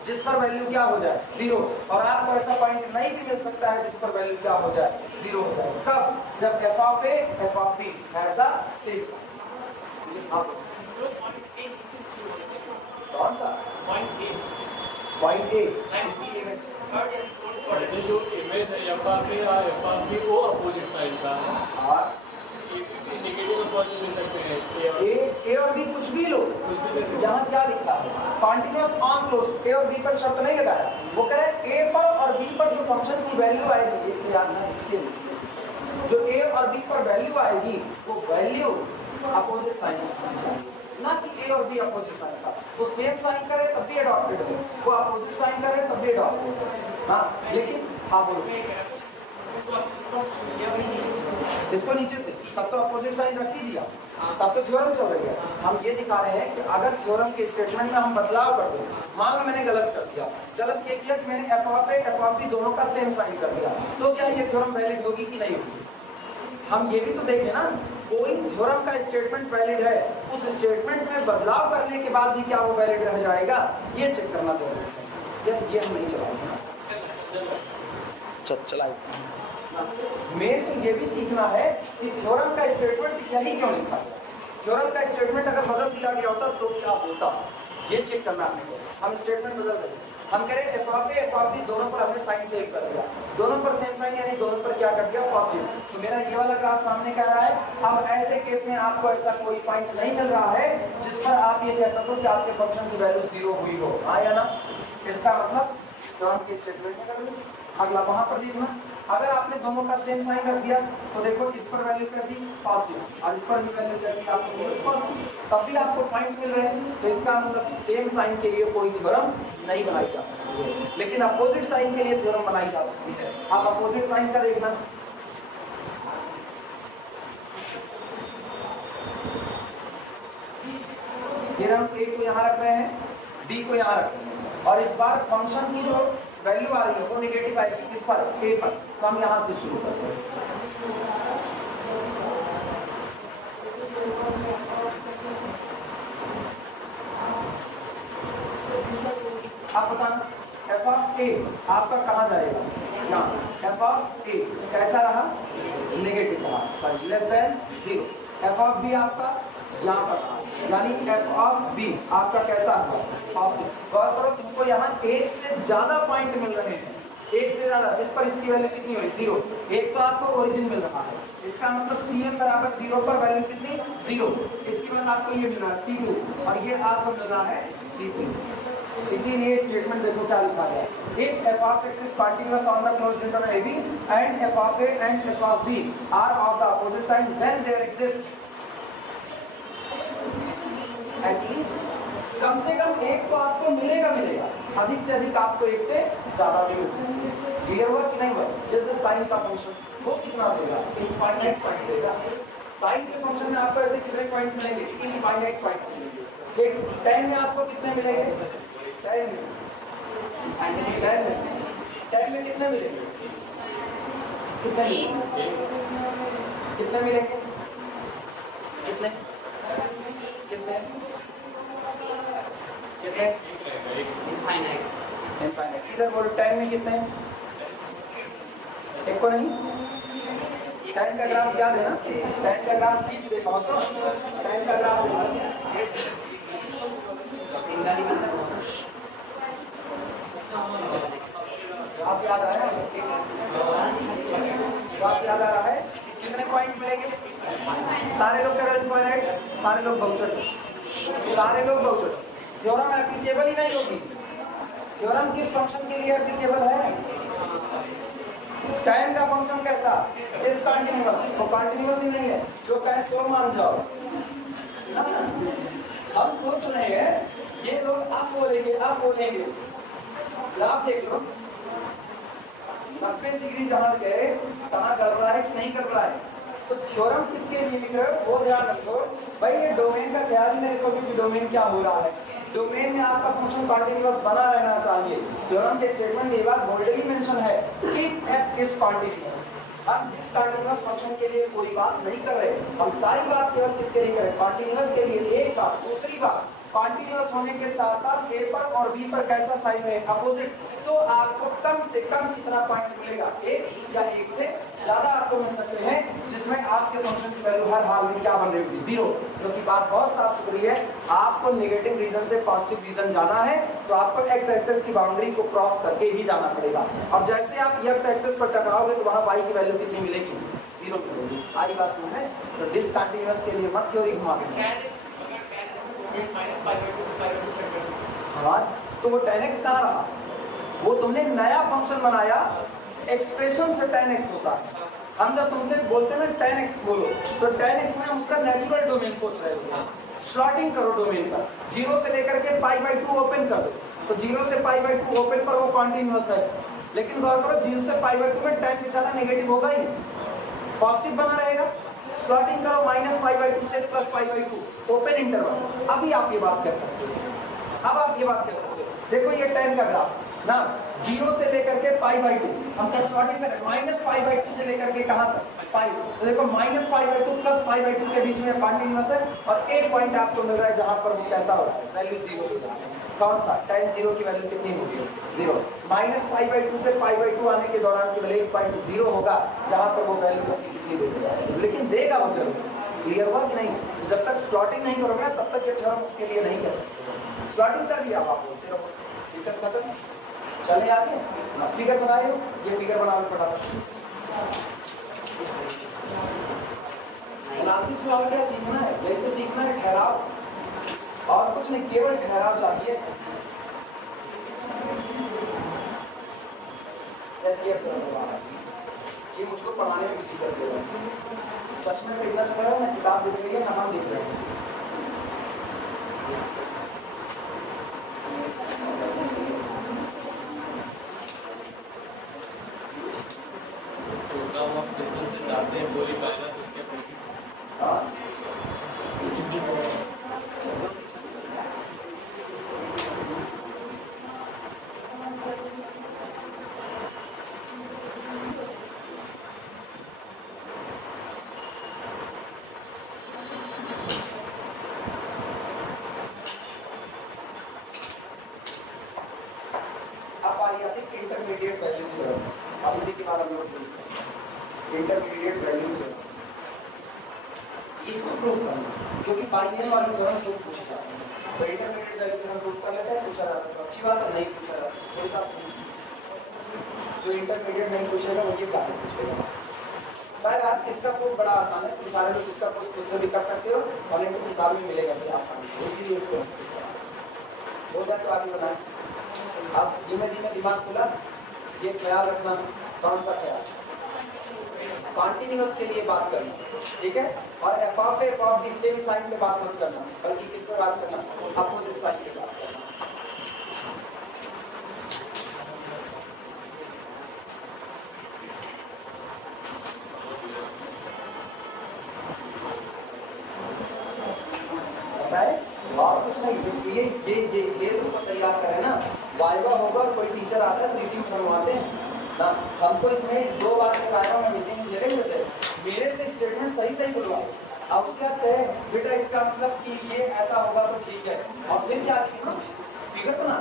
जिस पर वैल्यू क्या हो जाए 0, और आपको ऐसा पॉइंट नहीं भी मिल सकता है जिस पर वैल्यू क्या हो जाए 0 हो जाए। कब, जब f of a f of b have the same sign. कौन सा पॉइंट ए, इसलिए जो इमेज है एफ ऑफ ए और एफ ऑफ बी वो अपोजिट साइड का है, और नेगेटिव और पॉजिटिव ले सकते हैं, ए और बी कुछ भी लो, यहाँ क्या लिखा है, कॉन्टिन्यूअस ऑन क्लोज, ए और बी पर शर्त नहीं लगाया, वो कह रहे ए पर और बी पर जो फंक्शन की वैल्यू आएगी, इसके जो ए और बी पर वैल्यू आएगी वो वैल्यू अपोजिट साइन होनी चाहिए, ना कि ए और बी अपोजिट साइन का। वो सेम साइन करे तब भी अडॉप्टेड है, वो अपोजिट साइन करे तब भी अडॉप्टेड है। हाँ लेकिन हाँ बोलो, इसको नीचे से तब तो अपोजिट साइन रख ही दिया, तब तो थ्योरम चल रही है। हम ये दिखा रहे हैं कि अगर थ्योरम के स्टेटमेंट में हम बदलाव कर दें, मान लो मैंने गलत कर दिया, गलत ये किया कि मैंने f of a f of b दोनों का सेम साइन कर दिया, तो क्या ये थ्योरम वैलिड होगी कि नहीं होगी। हम ये भी तो देखें ना, कोई थ्योरम का स्टेटमेंट वैलिड है, उस स्टेटमेंट में बदलाव करने के बाद भी क्या वो वैलिड रह जाएगा, ये चेक करना जरूरी है। ये हम नहीं चलाएंगे। मेन तो ये भी सीखना है कि थ्योरम का स्टेटमेंट यही क्यों लिखा है, थ्योरम का स्टेटमेंट अगर बदल दिया गया होता तो क्या होता, ये चेक करना है। हम स्टेटमेंट बदल रहे हैं, हम कह रहे हैं f of a f of b दोनों पर हमने साइन सेव कर दिया, दोनों पर सेम साइन यानी दोनों पर क्या कर दिया पॉजिटिव। तो मेरा ये वाला ग्राफ सामने कह रहा है, अब ऐसे केस में आपको ऐसा कोई पॉइंट नहीं मिल रहा है जिस पर आप ये कह सको कि आपके फंक्शन की वैल्यू 0 हुई हो, हाँ या ना। इसका मतलब थ्योरम के स्टेटमेंट में कर लो। अगला वहां पर देखना, अगर आपने दोनों का सेम साइन रख दिया तो देखो इस पर वैल्यू कैसी पॉजिटिव और इस पर भी वैल्यू कैसी आपको पॉजिटिव, तब भी आपको पॉइंट मिल रहे हैं। तो इसका मतलब सेम साइन के लिए कोई थ्योरम नहीं बनाई जा सकती है, लेकिन अपोजिट साइन के लिए थ्योरम बनाई जा सकती है। आप अपोजिट साइन का देखना, फिर हम ए को यहाँ रख रहे हैं, बी को यहाँ रख रहे हैं, और इस बार फंक्शन की जो वैल्यू आ रही है वो नेगेटिव आएगी किस पर, ए पर। तो हम यहाँ से शुरू करते हैं। आप बताना एफ ऑफ ए आपका कहाँ जाएगा, यहाँ। एफ ऑफ ए कैसा रहा, नेगेटिव रहा, sorry less than 0। F of b आपका यहाँ पर रहा, यानी एफ ऑफ बी आपका कैसा हुआ, पॉजिटिव। गौर करो तुमको यहाँ एक से ज्यादा पॉइंट मिल रहे हैं, एक से ज्यादा, जिस पर इसकी वैल्यू कितनी हुई 0, एक तो आपको ओरिजिन मिल रहा है, इसका मतलब Cm बराबर 0 पर वैल्यू कितनी 0, इसके बाद आपको ये मिल रहा है C2 और ये आपको मिल रहा है C3। इसीलिए स्टेटमेंट देखो क्या लिखा गया, if f of x is continuous on the closed interval ab and f of a and f of b are of the opposite sign, then there exists at least, कम से कम एक तो आपको मिलेगा, अधिक से अधिक आपको एक से ज्यादा भी मिल सकती है। क्लियर हुआ कि नहीं हुआ? जैसे साइन का फंक्शन वो कितना देगा, इनफाइनाइट पॉइंट देगा। साइन के फंक्शन में आपको ऐसे कितने पॉइंट मिलेंगे, इनफाइनाइट पॉइंट मिलेंगे। एक tan में आपको कितने मिलेंगे, tan में कितने मिलेंगे, कितने मिलेंगे, कितने इनफाइनाइट। इधर बोलो tan में कितने, एक को नहीं, tan का ग्राफ याद है ना, tan का ग्राफ खींच देखा हो तो tan का ग्राफ ग्राफ याद आया, ग्राफ याद आ रहा है, कितने पॉइंट मिलेंगे, सारे लोग करें इनफाइनाइट, सारे लोग बहुचट, थ्योरम एप्लीकेबल ही नहीं होगी। थ्योरम किस फंक्शन के लिए एप्लीकेबल है, टाइम का फंक्शन कैसा, इस कंटीन्यूअस, वो कंटीन्यूअस ही नहीं है, जो कहे सो मान जाओ। हम सोच रहे हैं ये लोग आप बोलेंगे, ग्राफ देख लो 90 डिग्री जहां गए कहाँ कर रहा है कि नहीं कर रहा है, तो थ्योरम किसके लिए लिख रहे हो वो ध्यान रखो भाई। ये डोमेन का ख्याल ही नहीं रखोगे कि डोमेन क्या हो रहा है, डोमेन में आपका फंक्शन कंटीन्यूअस बना रहना चाहिए। थ्योरम के स्टेटमेंट में ये बात बोल्डली मेंशन है, इफ f इज कंटीन्यूअस। हम इस कंटीन्यूअस फंक्शन के लिए कोई बात नहीं कर रहे, हम सारी बात केवल किसके लिए कर रहे हैं, कंटीन्यूअस के लिए। एक बात, दूसरी बात, कंटीन्यूअस होने के साथ साथ a पर और b पर कैसा साइन है, अपोजिट, तो आपको कम से कम कितना पॉइंट मिलेगा, एक या एक से ज्यादा आपको मिल सकते हैं, जिसमें आपके फंक्शन की वैल्यू हर हाल में क्या बन रही होगी, 0। जो कि बात बहुत साफ सुथरी है, आपको नेगेटिव रीजन से पॉजिटिव रीजन जाना है तो आपको एक्स एक्सेस की बाउंड्री को क्रॉस करके ही जाना पड़ेगा, और जैसे आप एक्स एक्सेस पर टकराओगे तो वहां y की वैल्यू कितनी मिलेगी, 0 मिलेगी। आई बात समझ में? तो डिसकंटीन्यूअस के लिए मत थ्योरी घुमा देना। हाँ, तो वो tan x कहाँ रहा, वो तुमने नया फंक्शन बनाया, एक्सप्रेशन से tan x होता है। हम जब तुमसे बोलते हैं ना tan x बोलो, तो tan x में हम उसका नेचुरल डोमेन सोच रहे हो, स्लॉटिंग करो डोमेन पर, 0 से लेकर के π/2 ओपन कर दो, तो 0 से π/2 ओपन पर वो कॉन्टिन्यूअस है। लेकिन गौर करो 0 से π/2 में tan बेचारा नेगेटिव होगा ही नहीं, पॉजिटिव बना रहेगा। स्लॉटिंग करो -π/2 से +π/2 ओपन इंटरवल, अभी आप ये बात कर सकते हो, अब आप ये बात कर सकते हो। देखो ये tan का ग्राफ ना, 0 से लेकर के π/2, हम क्या स्लॉटिंग करें -π/2 से लेकर के कहाँ तक पाई, तो देखो -π/2 +π/2 के बीच में कंटीन्यूअस है, और एक पॉइंट आपको मिल रहा है जहां पर वो कैसा हो रहा है, वैल्यू 0 हो रहा है। कौन सा, tan 0 की वैल्यू कितनी होगी, 0। -π/2 से π/2 आने के दौरान केवल एक पॉइंट 0 होगा जहां पर वो वैल्यू कितनी देगा, लेकिन देगा वो जरूर। क्लियर हुआ कि नहीं? तो जब तक स्लॉटिंग नहीं करोगे तब तक ये थ्योरम उसके लिए नहीं कर सकते। स्लॉटिंग कर दिया आप बोलते रहो, दिक्कत खत्म। चले आगे, फिगर बनाए हो, ये फिगर बना लो फटाफट। एनालिसिस में और क्या सीखना है, यही तो सीखना है, ठहराव, और कुछ नहीं, केवल ठहराव चाहिए। ये मुझको पढ़ाने में भी कर देगा, चश्मे पे इतना चल रहा है ना, किताब देख रही है ना, हम देख रहे हैं। चाहते हैं बोली पाएगा तो उसके इंटरमीडिएट वैल्यू थ्योरम, अब इसी के बाद हम लोग इंटरमीडिएट वैल्यू थ्योरम, इसको प्रूव करना, क्योंकि बाइनरी वाले थ्योरम जो पूछता है, तो इंटरमीडिएट वैल्यू थ्योरम प्रूव कर लेते हैं। पूछा रहा तो अच्छी बात है, नहीं पूछा रहा कोई बात नहीं। जो इंटरमीडिएट नहीं पूछेगा वो ये गाली पूछेगा। बहरहाल इसका प्रूफ बड़ा आसान है, तुम सारे लोग इसका प्रूफ खुद से भी कर सकते हो और नहीं तो किताब में मिलेगा भी आसानी से, इसीलिए उसको हो जाए तो आगे बनाए। अब धीमे धीमे दिमाग खुला, ये ख्याल रखना। कौन सा ख्याल? कॉन्टिन्यूअस के लिए बात करना, ठीक है। और f of the same sign पे बात मत करना, बल्कि किस पे बात करना? अपोजिट साइन पे बात करना। और कुछ नहीं, इसलिए ये इसलिए तुमको तैयार करें ना, वाइवा होगा और कोई टीचर आता है तो इसी में बनवाते हैं ना। हमको इसमें 2 बार के वाइवा में मिसिंग ले रहे होते, मेरे से स्टेटमेंट सही सही बुलवाओ। अब उसके बाद कहे बेटा इसका मतलब कि ये ऐसा होगा तो ठीक है, और फिर क्या किया ना, फिगर बना।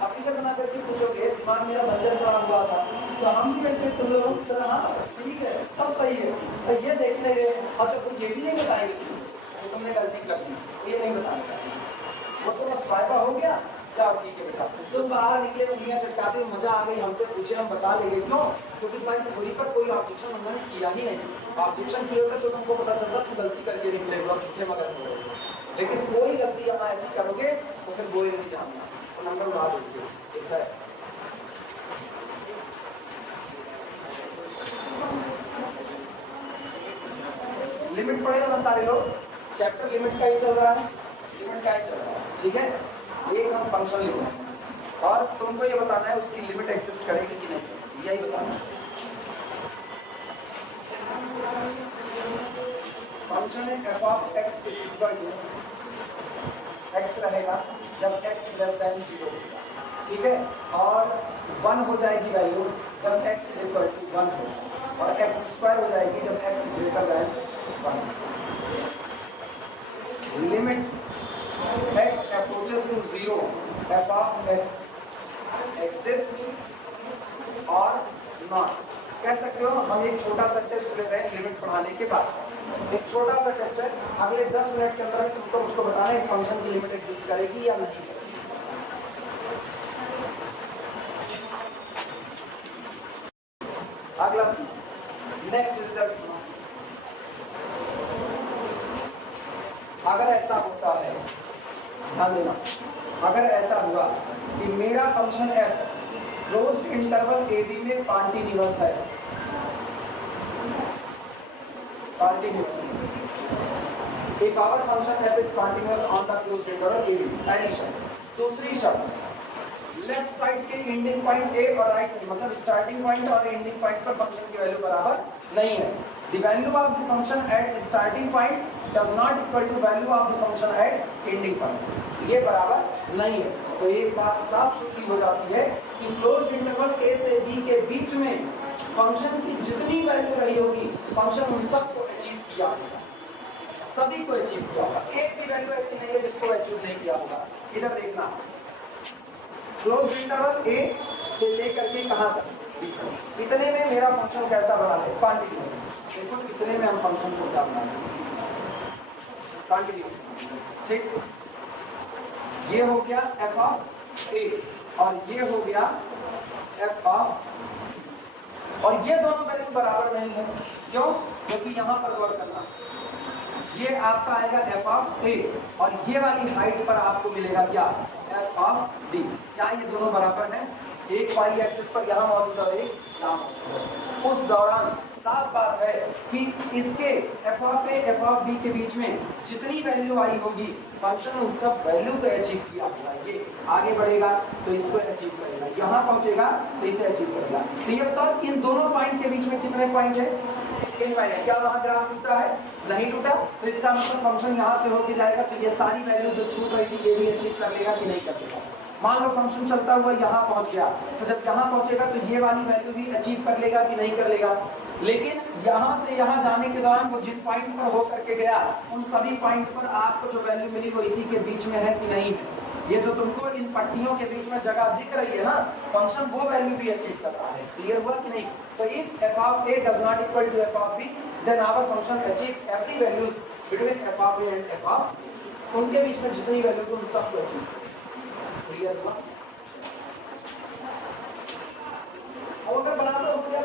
अब फिगर बना करके पूछोगे दिमाग मेरा बंजर पड़ा हुआ था, तो हम भी वैसे तुम लोगों की तरह हाँ ठीक है सब सही है, तो ये देख ले गए और जब ये भी नहीं बताएंगे तो तुमने गलती कर दी, ये नहीं बताएंगे, वो तो बस वाइवा हो गया, जाओ ठीक है बेटा। तुम बाहर निकले, उंगलियां चटकाते हुए मजा आ गई, हमसे पूछे हम बता लेंगे, क्यों? क्योंकि तुम्हारी थ्योरी पर कोई ऑब्जेक्शन उन्होंने किया ही नहीं। ऑब्जेक्शन किए होगा तो तुमको पता चलता तुम गलती करके निकले हो, झूठे मगर हो। लेकिन कोई गलती यहाँ ऐसी करोगे तो फिर बोए नहीं जानना, तो नंबर उड़ा दोगे, ठीक है। लिमिट पढ़े ना सारे लोग, चैप्टर लिमिट का ही चल रहा है, लिमिट का ही चल रहा है, ठीक है। एक हम फंक्शन लिख रहे हैं और तुमको ये बताना है उसकी लिमिट एग्जिस्ट करेगी कि नहीं, यही बताना है। फंक्शन है f of x is equal to, x रहेगा जब एक्स लेस देन 0, ठीक है, और 1 हो जाएगी वैल्यू जब एक्स इज इक्वल टू 1 हो, और एक्स स्क्वायर हो जाएगी जब x greater than 1। Limit x approaches to 0 f of x exists or not, कह सकते हो। हम एक छोटा सा टेस्ट ले रहे हैं लिमिट पढ़ाने के बाद, एक छोटा सा टेस्ट है, अगले 10 मिनट के अंदर तुमको मुझको बताना है इस फंक्शन की लिमिट एग्जिस्ट करेगी या नहीं करेगी। अगला नेक्स्ट रिजल्ट, अगर ऐसा होता है, ध्यान देना, अगर ऐसा हुआ कि मेरा function f closed interval a b में कॉन्टिन्यूअस है, continuous, if our function f is continuous on the closed interval a b, पहली शर्त। दूसरी शर्त, लेफ्ट साइड के एंडिंग पॉइंट a और राइट साइड मतलब स्टार्टिंग पॉइंट और एंडिंग पॉइंट पर फंक्शन की वैल्यू बराबर नहीं है। The value of the function at starting point does not equal to value of the function at ending point, ये बराबर नहीं है। तो एक बात साफ सुथरी हो जाती है कि क्लोज्ड इंटरवल a से b के बीच में फंक्शन की जितनी वैल्यू रही होगी फंक्शन उन सबको अचीव किया होगा, सभी को अचीव किया होगा, एक भी वैल्यू ऐसी नहीं है जिसको अचीव नहीं किया होगा। इधर देखना, क्लोज्ड इंटरवल a से लेकर के कहां तक, इतने में मेरा फंक्शन कैसा बना है, कॉन्टिन्यूअस। देखो इतने में हम फंक्शन को क्या बना दें, कॉन्टिन्यूअस, ठीक। ये हो गया f ऑफ a और ये हो गया f ऑफ, और ये दोनों वैल्यू बराबर नहीं है, क्यों? क्योंकि यहाँ पर गौर करना, ये आपका आएगा f ऑफ a और ये वाली हाइट पर आपको मिलेगा क्या, f ऑफ d। क्या ये दोनों बराबर हैं? एक y एक्सिस पर यहाँ मौजूद है, एक यहाँ मौजूद है। उस दौरान साफ बात है कि इसके f of a f of b के बीच में जितनी वैल्यू आई होगी फंक्शन उन सब वैल्यू को अचीव किया होगा। ये आगे बढ़ेगा तो इसको अचीव करेगा, यहाँ पहुंचेगा तो इसे अचीव करेगा। तो ये बताओ इन दोनों पॉइंट के बीच में कितने पॉइंट है, इनफाइनाइट। क्या वहाँ ग्राफ टूटा है? नहीं टूटा, तो इसका मतलब फंक्शन यहाँ से होके जाएगा तो ये सारी वैल्यू जो छूट रही थी ये भी अचीव कर लेगा कि नहीं कर लेगा। मान लो फंक्शन चलता हुआ यहाँ पहुँच गया, तो जब यहाँ पहुँचेगा तो ये वाली वैल्यू भी अचीव कर लेगा कि नहीं कर लेगा। लेकिन यहाँ से यहाँ जाने के दौरान वो जिन पॉइंट पर हो करके गया उन सभी पॉइंट पर आपको जो वैल्यू मिली वो इसी के बीच में है कि नहीं है। ये जो तुमको इन पट्टियों के बीच में जगह दिख रही है ना, फंक्शन वो वैल्यू भी अचीव कर रहा है। क्लियर हुआ कि नहीं? तो if f of a does not equal to f of b, then our function achieve every value between f of a and f of b। उनके बीच में जितनी वैल्यू थी उन सबको अचीव। क्लियर हुआ?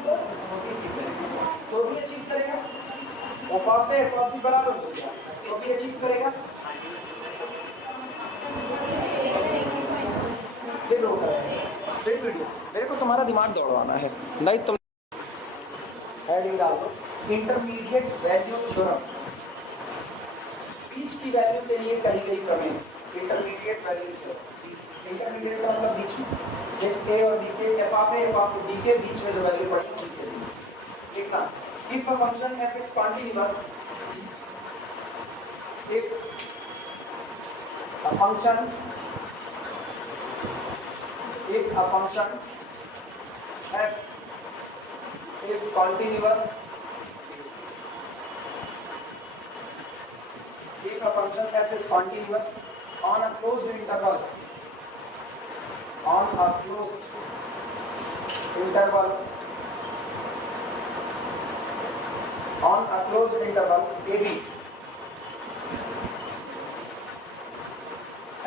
तो भी अचीव करेगा। F of a f of b बराबर हो गया तो भी अचीव करेगा। फिर रोक फिर वीडियो मेरे को तुम्हारा दिमाग दौड़वाना है नहीं तुम हेडिंग डाल दो इंटरमीडिएट वैल्यू थ्योरम। बीच की वैल्यू के लिए कही गई प्रमेय इंटरमीडिएट वैल्यू थ्योरम। इंटरमीडिएट का मतलब बीच में एक ए और बी के एफ ऑफ डी के बीच में जो वैल्यू पड़ी उनके लिए देखना। If a function F is continuous if a function f is continuous if a function f is continuous on a closed interval on a closed interval ab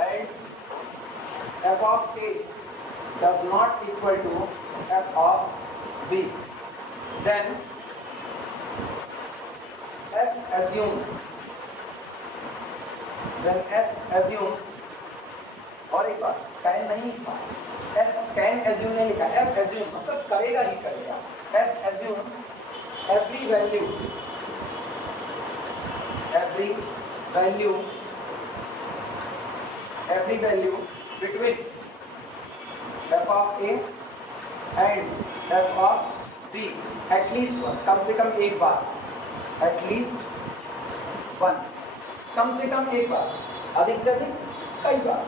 and f of a does not equal to f of b, then f assume और एक बात can नहीं लिखा f can assume नहीं लिखा f assume मतलब करेगा ही करेगा। f assume every value between f of a and f of b at least one कम से कम एक बार at least one कम से कम एक बार अधिक से अधिक कई बार।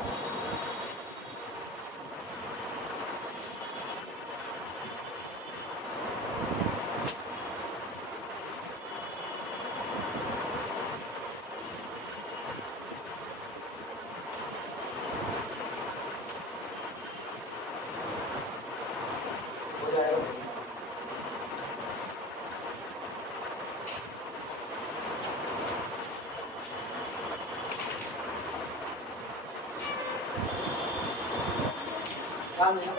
ध्यान देना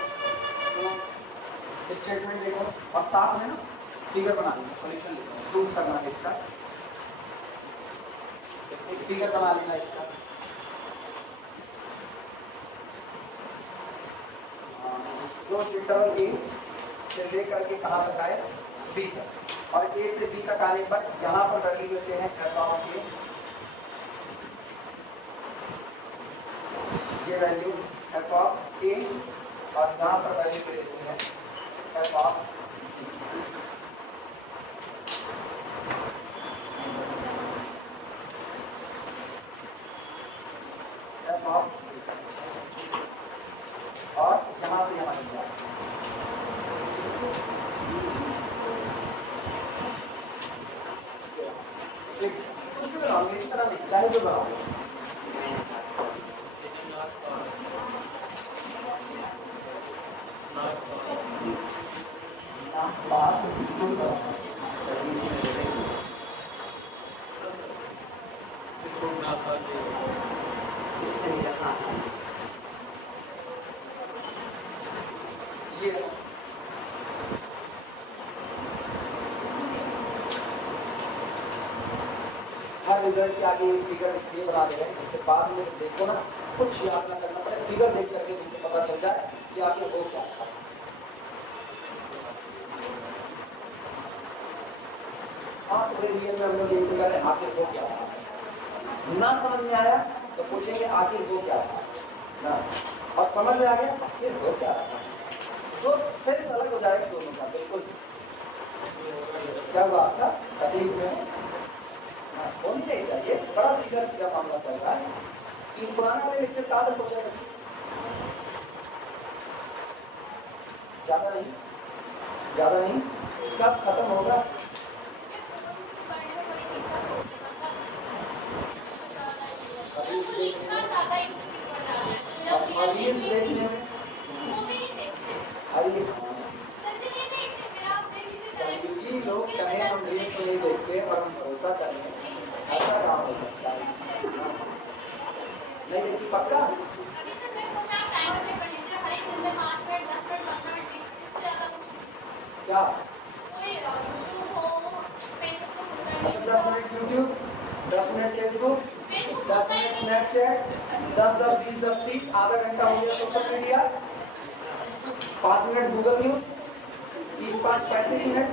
सुनो स्टेटमेंट देखो और साथ में ना फिगर बना लेना सॉल्यूशन लिखो प्रूव करना है इसका एक फिगर बना लेना इसका। क्लोज्ड इंटरवल ए से लेकर के कहाँ तक आए बी तक और ए से बी तक आने पर यहाँ पर वैल्यू लेते हैं एफ ऑफ ए ये वैल्यू एफ ऑफ ए और यहाँ पर वैल्यू ले लेते हैं एफ ऑफ और यहाँ से यहाँ निकला कुछ भी बनाओगे इस तरह नहीं चाहे जो बनाओगे ये हर रिजल्ट के आगे एक फिगर इसलिए बना दे रहे हैं जिससे बाद में देखो ना कुछ याद ना करना पड़े फिगर देख करके तुमको पता चल जाए कि आगे हो क्या था। हाँ तो रियल में हम लोग यही करें आखिर हो क्या था ना समझ में आया तो पूछेंगे आखिर हो क्या था ना और समझ में आ गया आखिर हो क्या था तो सेंस अलग हो जाएगा दोनों का बिल्कुल। क्या हुआ था तकलीफ में होनी नहीं चाहिए बड़ा सीधा सीधा मामला चल रहा है कि पुराने वाले लेक्चर कहाँ तक पहुँचे बच्चे ज़्यादा नहीं कब खत्म होगा रील्स देखने में क्योंकि लोग कहें हम रील्स नहीं देखते और हम भरोसा करें ऐसा काम हो सकता है नहीं देखती पक्का क्या अच्छा 10 minute YouTube, 10 minute Facebook, 10 minute Snapchat, 10 10 20 10 30, आधा घंटा हो गया social media, 5 minute Google news, 30 5 35 minute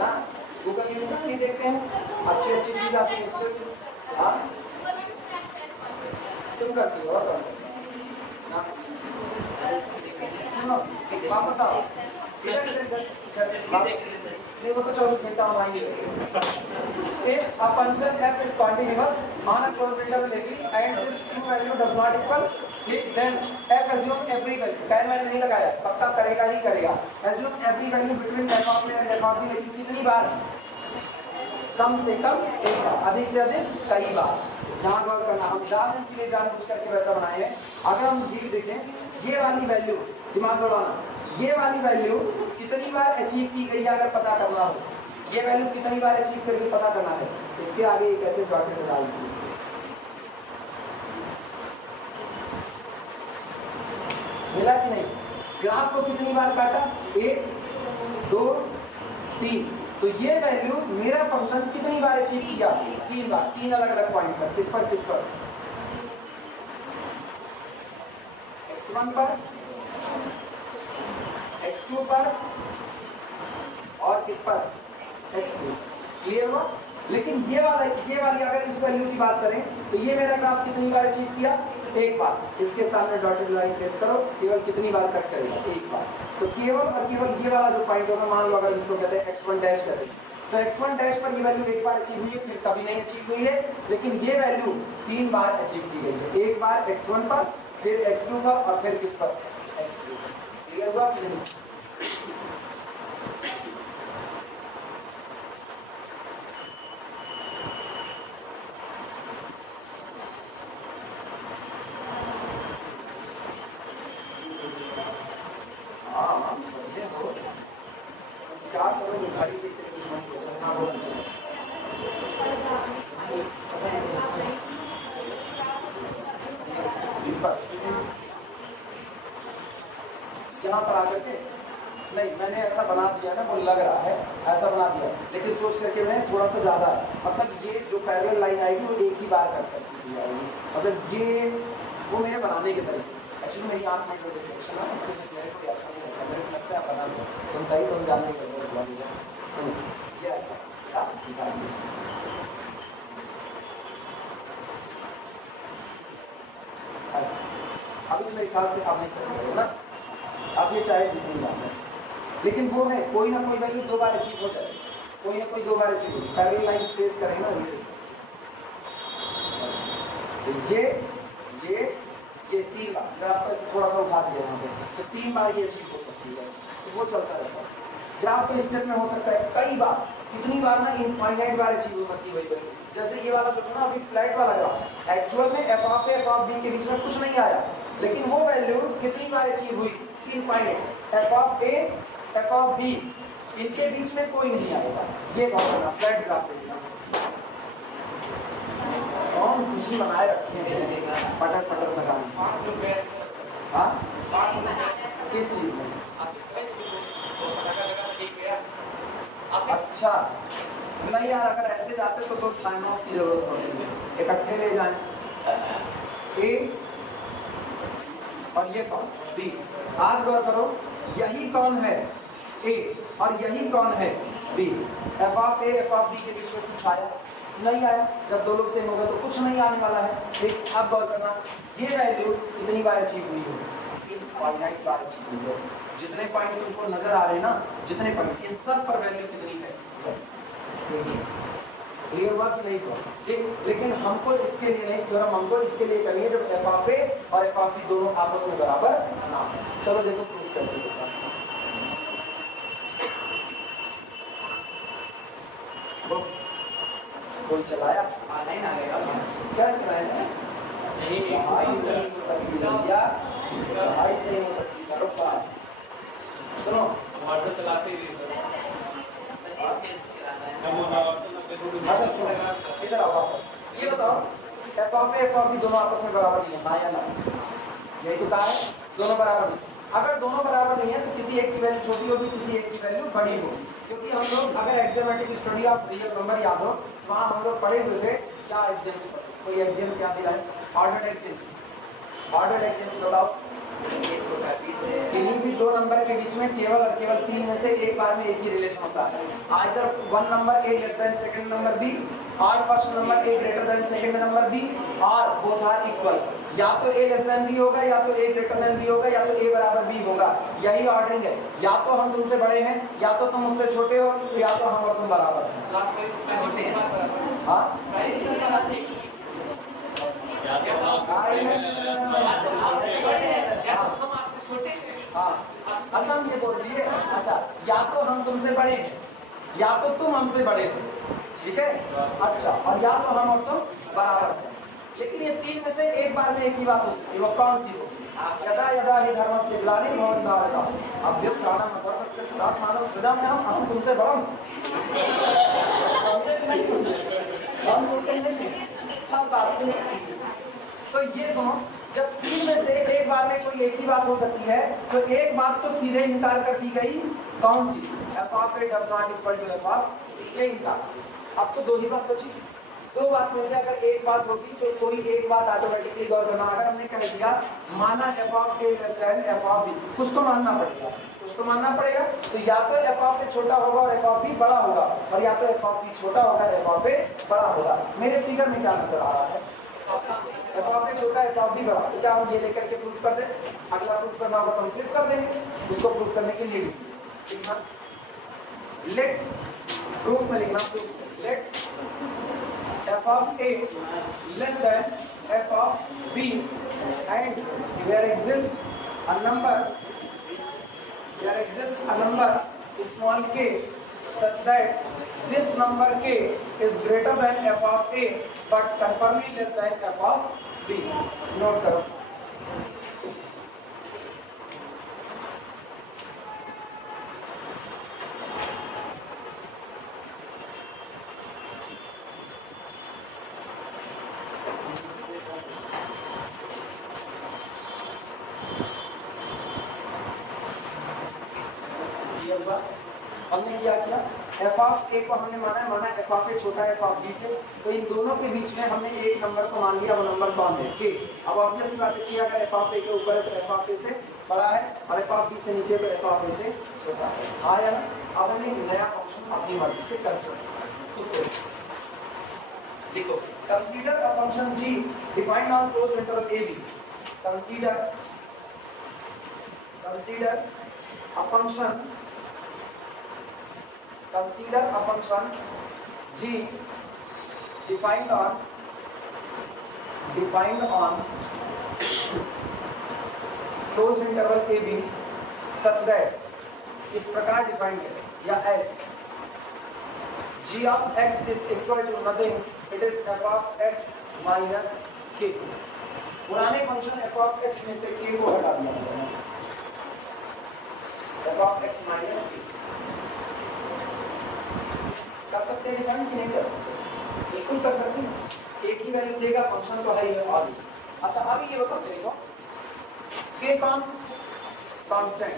ना। गूगल न्यूज में नहीं देखते हैं, अच्छी अच्छी चीज आती है उस पर। हाँ तुम करती हो और कौन ना। सुनो वापस आओ सीधा नहीं, वो तो 24 घंटा online he. If a function f is continuous on a closed interval AB and this true value does not equal, then f assume every value, can value नहीं लगाया, पक्का करेगा ही करेगा, assume every value between f of a and f of b, लेकिन कितनी बार, कम से कम एक बार, अधिक से अधिक कई बार। यहाँ गौर करना, हम इसलिए जानबूझ करके वैसा बनाए हैं। अगर हम ये देखें ये वाली वैल्यू, दिमाग दौड़ाना, ये वाली वैल्यू कितनी बार अचीव की गई है अगर पता करना हो, ये वैल्यू कितनी बार अचीव करके पता करना है, इसके आगे एक ऐसे ब्रैकेट डाल दीजिए। मिला कि नहीं? ग्राफ को कितनी बार काटा, 1 2 3, तो ये वैल्यू मेरा फंक्शन कितनी बार अचीव किया, 3 बार, 3 अलग अलग पॉइंट पर। किस पर x1 पर, x2 पर और किस पर, x3। क्लियर हुआ? लेकिन ये वाली अगर इस वैल्यू की बात करें तो ये मेरा ग्राफ कितनी बार अचीव किया, एक बार। इसके सामने डॉटेड लाइन प्लेस करो, केवल कितनी बार कट करेगा, एक बार। तो केवल और केवल ये वाला जो पॉइंट होगा, मान लो अगर इसको कहते हैं x1 डैश कहते हैं, तो x1 डैश पर ये वैल्यू एक बार अचीव हुई है, फिर कभी नहीं अचीव हुई है, लेकिन ये वैल्यू 3 बार अचीव की गई है। एक बार x1 पर, फिर x2 पर और फिर किस पर, x3 पर। क्लियर हुआ कि नहीं? क्या करो गाड़ी से यहाँ पर आकर के नहीं, मैंने ऐसा बना दिया ना, वो लग रहा है ऐसा बना दिया, लेकिन सोच करके मैं थोड़ा सा ज़्यादा, मतलब ये जो पैरेलल लाइन आएगी वो एक ही बार कट करके आएगी, मतलब ये वो मेरे बनाने के तरीके। एक्चुअली मेरी आँख में जो डिफ्लेक्शन है उसके वजह से मेरे को ऐसा नहीं लगता, मेरे को लगता है बना दो तुम कहीं तुम जानने के लिए बुला दीजिए। सुनो ये ऐसा अभी तो मेरे ख्याल से आप नहीं करेंगे ना, आप ये चाहे जितनी बात है, लेकिन वो है कोई ना कोई वैल्यू 2 बार अचीव हो जाए, कोई ना कोई 2 बार अचीव हो। पैरेलल लाइन ट्रेस करेंगे ना, ये 3 बार, ग्राफ पर थोड़ा सा उठा दिया यहाँ से, तो 3 बार ये अचीव हो सकती है, तो वो चलता रहता है। ग्राफ के स्टेप में हो सकता है कई बार, कितनी बार ना, इनफाइनाइट बार अचीव हो सकती है वही वैल्यू। जैसे ये वाला जो था ना अभी फ्लैट वाला ग्राफ, एक्चुअल में f of a f of b के बीच में कुछ नहीं आया, लेकिन वो वैल्यू कितनी बार अचीव हुई, infinite. f of a f of b इनके बीच में कोई नहीं आएगा। ये कौन फ्लैट ग्राफ देखना, कौन खुशी बनाए रखे हैं पटर पटर लगाने। हाँ किस चीज में? अच्छा नहीं यार, अगर ऐसे जाते तो थाइमोस की जरूरत पड़ेगी, इकट्ठे ले जाएं। ए और ये कौन, बी। आज गौर करो, यही कौन है ए और यही कौन है b. F of a f of b के बीच में कुछ आया नहीं आया, जब 2 लोग सेम होगा तो कुछ नहीं आने वाला है। ठीक, अब गौर करना, ये वैल्यू कितनी बार अचीव हुई है, इनफाइनाइट बार अचीव हुई है। जितने पॉइंट तुमको नजर आ रहे हैं ना, जितने पॉइंट, इन सब पर वैल्यू कितनी है, क्लियर हुआ कि नहीं हुआ? लेकिन हमको इसके लिए नहीं, थ्योरम हमको इसके लिए करनी है जब एफ ऑफ ए और एफ ऑफ बी दोनों आपस में बराबर ना हो। चलो देखो प्रूफ कैसे होता है। कोई चलाया नहीं ना आएगा, क्या चलाया है, नहीं हो सकती भैया, नहीं हो सकती, करो बात। सुनो वाटर चलाते ही इधर आओ वापस, ये बताओ f of a f of b दोनों आपस में बराबर नहीं है, हाँ या ना? यही तो कहा है, दोनों बराबर नहीं। अगर दोनों बराबर नहीं है तो किसी एक की वैल्यू छोटी होगी, किसी एक की वैल्यू बड़ी होगी। क्योंकि हम लोग अगर एक्सोमेटिक स्टडी ऑफ रियल नंबर याद हो, वहाँ हम लोग पढ़े हुए थे क्या एग्जाम्स पर, कोई एग्जाम्स याद दिलाए, ऑर्डर्ड एग्जाम्स बताओ। किन्हीं भी दो नंबर के बीच में केवल और केवल तीन में से एक बार में एक ही रिलेशन होता है, either one number a less than second number b, और first number a greater than second number b, और बोथ आर इक्वल। या तो ए लेस देन बी होगा, या तो ए ग्रेटर देन बी होगा, या तो ए बराबर बी होगा। यही ऑर्डरिंग है, या तो हम तुमसे बड़े हैं, या तो तुम मुझसे छोटे हो, या तो हम और तुम बराबर हैं। हाँ हाँ, अच्छा हम ये बोल दिए, अच्छा या तो हम तुमसे बड़े हैं, या तो तुम हमसे बड़े थे, ठीक है, अच्छा, और या तो हम और तुम बराबर हैं। लेकिन ये तीन में से एक बार में एक ही बात हो सकती है, वो कौन सी होगी? यदा यदा हि धर्मस्य ग्लानिर्भवति भारत अभ्युत्थानम् अधर्मस्य तदात्मानं सृजाम्यहम्, हम तुमसे बड़ा हूं। हम छोटे नहीं, हर बात से। तो ये सुनो, जब तीन में से एक बार में कोई एक ही बात हो सकती है, तो एक बात तो सीधे इनकार कर दी गई, कौन सी? f of a does not equal to f of a इनकार। अब तो दो ही बात बची, दो बात में से अगर एक बात होगी तो कोई एक बात ऑटोमेटिकली गौर करना। अगर हमने कह दिया माना f of a less than f of b, कुछ तो मानना पड़ेगा, तो या तो f of a छोटा होगा और f of b बड़ा होगा, और या तो f of b छोटा होगा f of a बड़ा होगा। मेरे फिगर में क्या नजर आ रहा है? f of a छोटा f of b बड़ा। तो क्या हम ये लेकर के प्रूफ कर दें? अगला प्रूफ करना होगा तो हम फ्लिप कर देंगे, उसको प्रूफ करने के लिए लिखना लेट, प्रूफ में लिखना late f of a less than f of b and there exists a number small k such that this number k is greater than f of a but conformably less than f of b। Note करो, हमने क्या किया, f of a को हमने माना f of a छोटा है f of b से, तो इन दोनों के बीच में हमने एक नंबर को मान लिया, वो नंबर कौन है? k। अब ऑब्वियस सी बात है कि अगर f of a के ऊपर है तो f of a से बड़ा है, और f of b से नीचे तो f of a से छोटा है। हाँ या ना? अब हमने एक नया फंक्शन अपनी मर्जी से कर सकते हैं, खुद से लिखो, consider a function g defined on close interval a b। Consider a function g defined on closed interval a b such that, इस प्रकार डिफाइन करें, या as g of x is equal to nothing, it is f of x minus k। पुराने function f of x में से k को हटा दिया, f of x minus k कर सकते हैं डिफाइन कि नहीं कर सकते? बिल्कुल कर सकते हैं, एक ही वैल्यू देगा, फंक्शन तो है ही है और। अच्छा अभी ये बताओ देखो, k कौन? कांस्टेंट।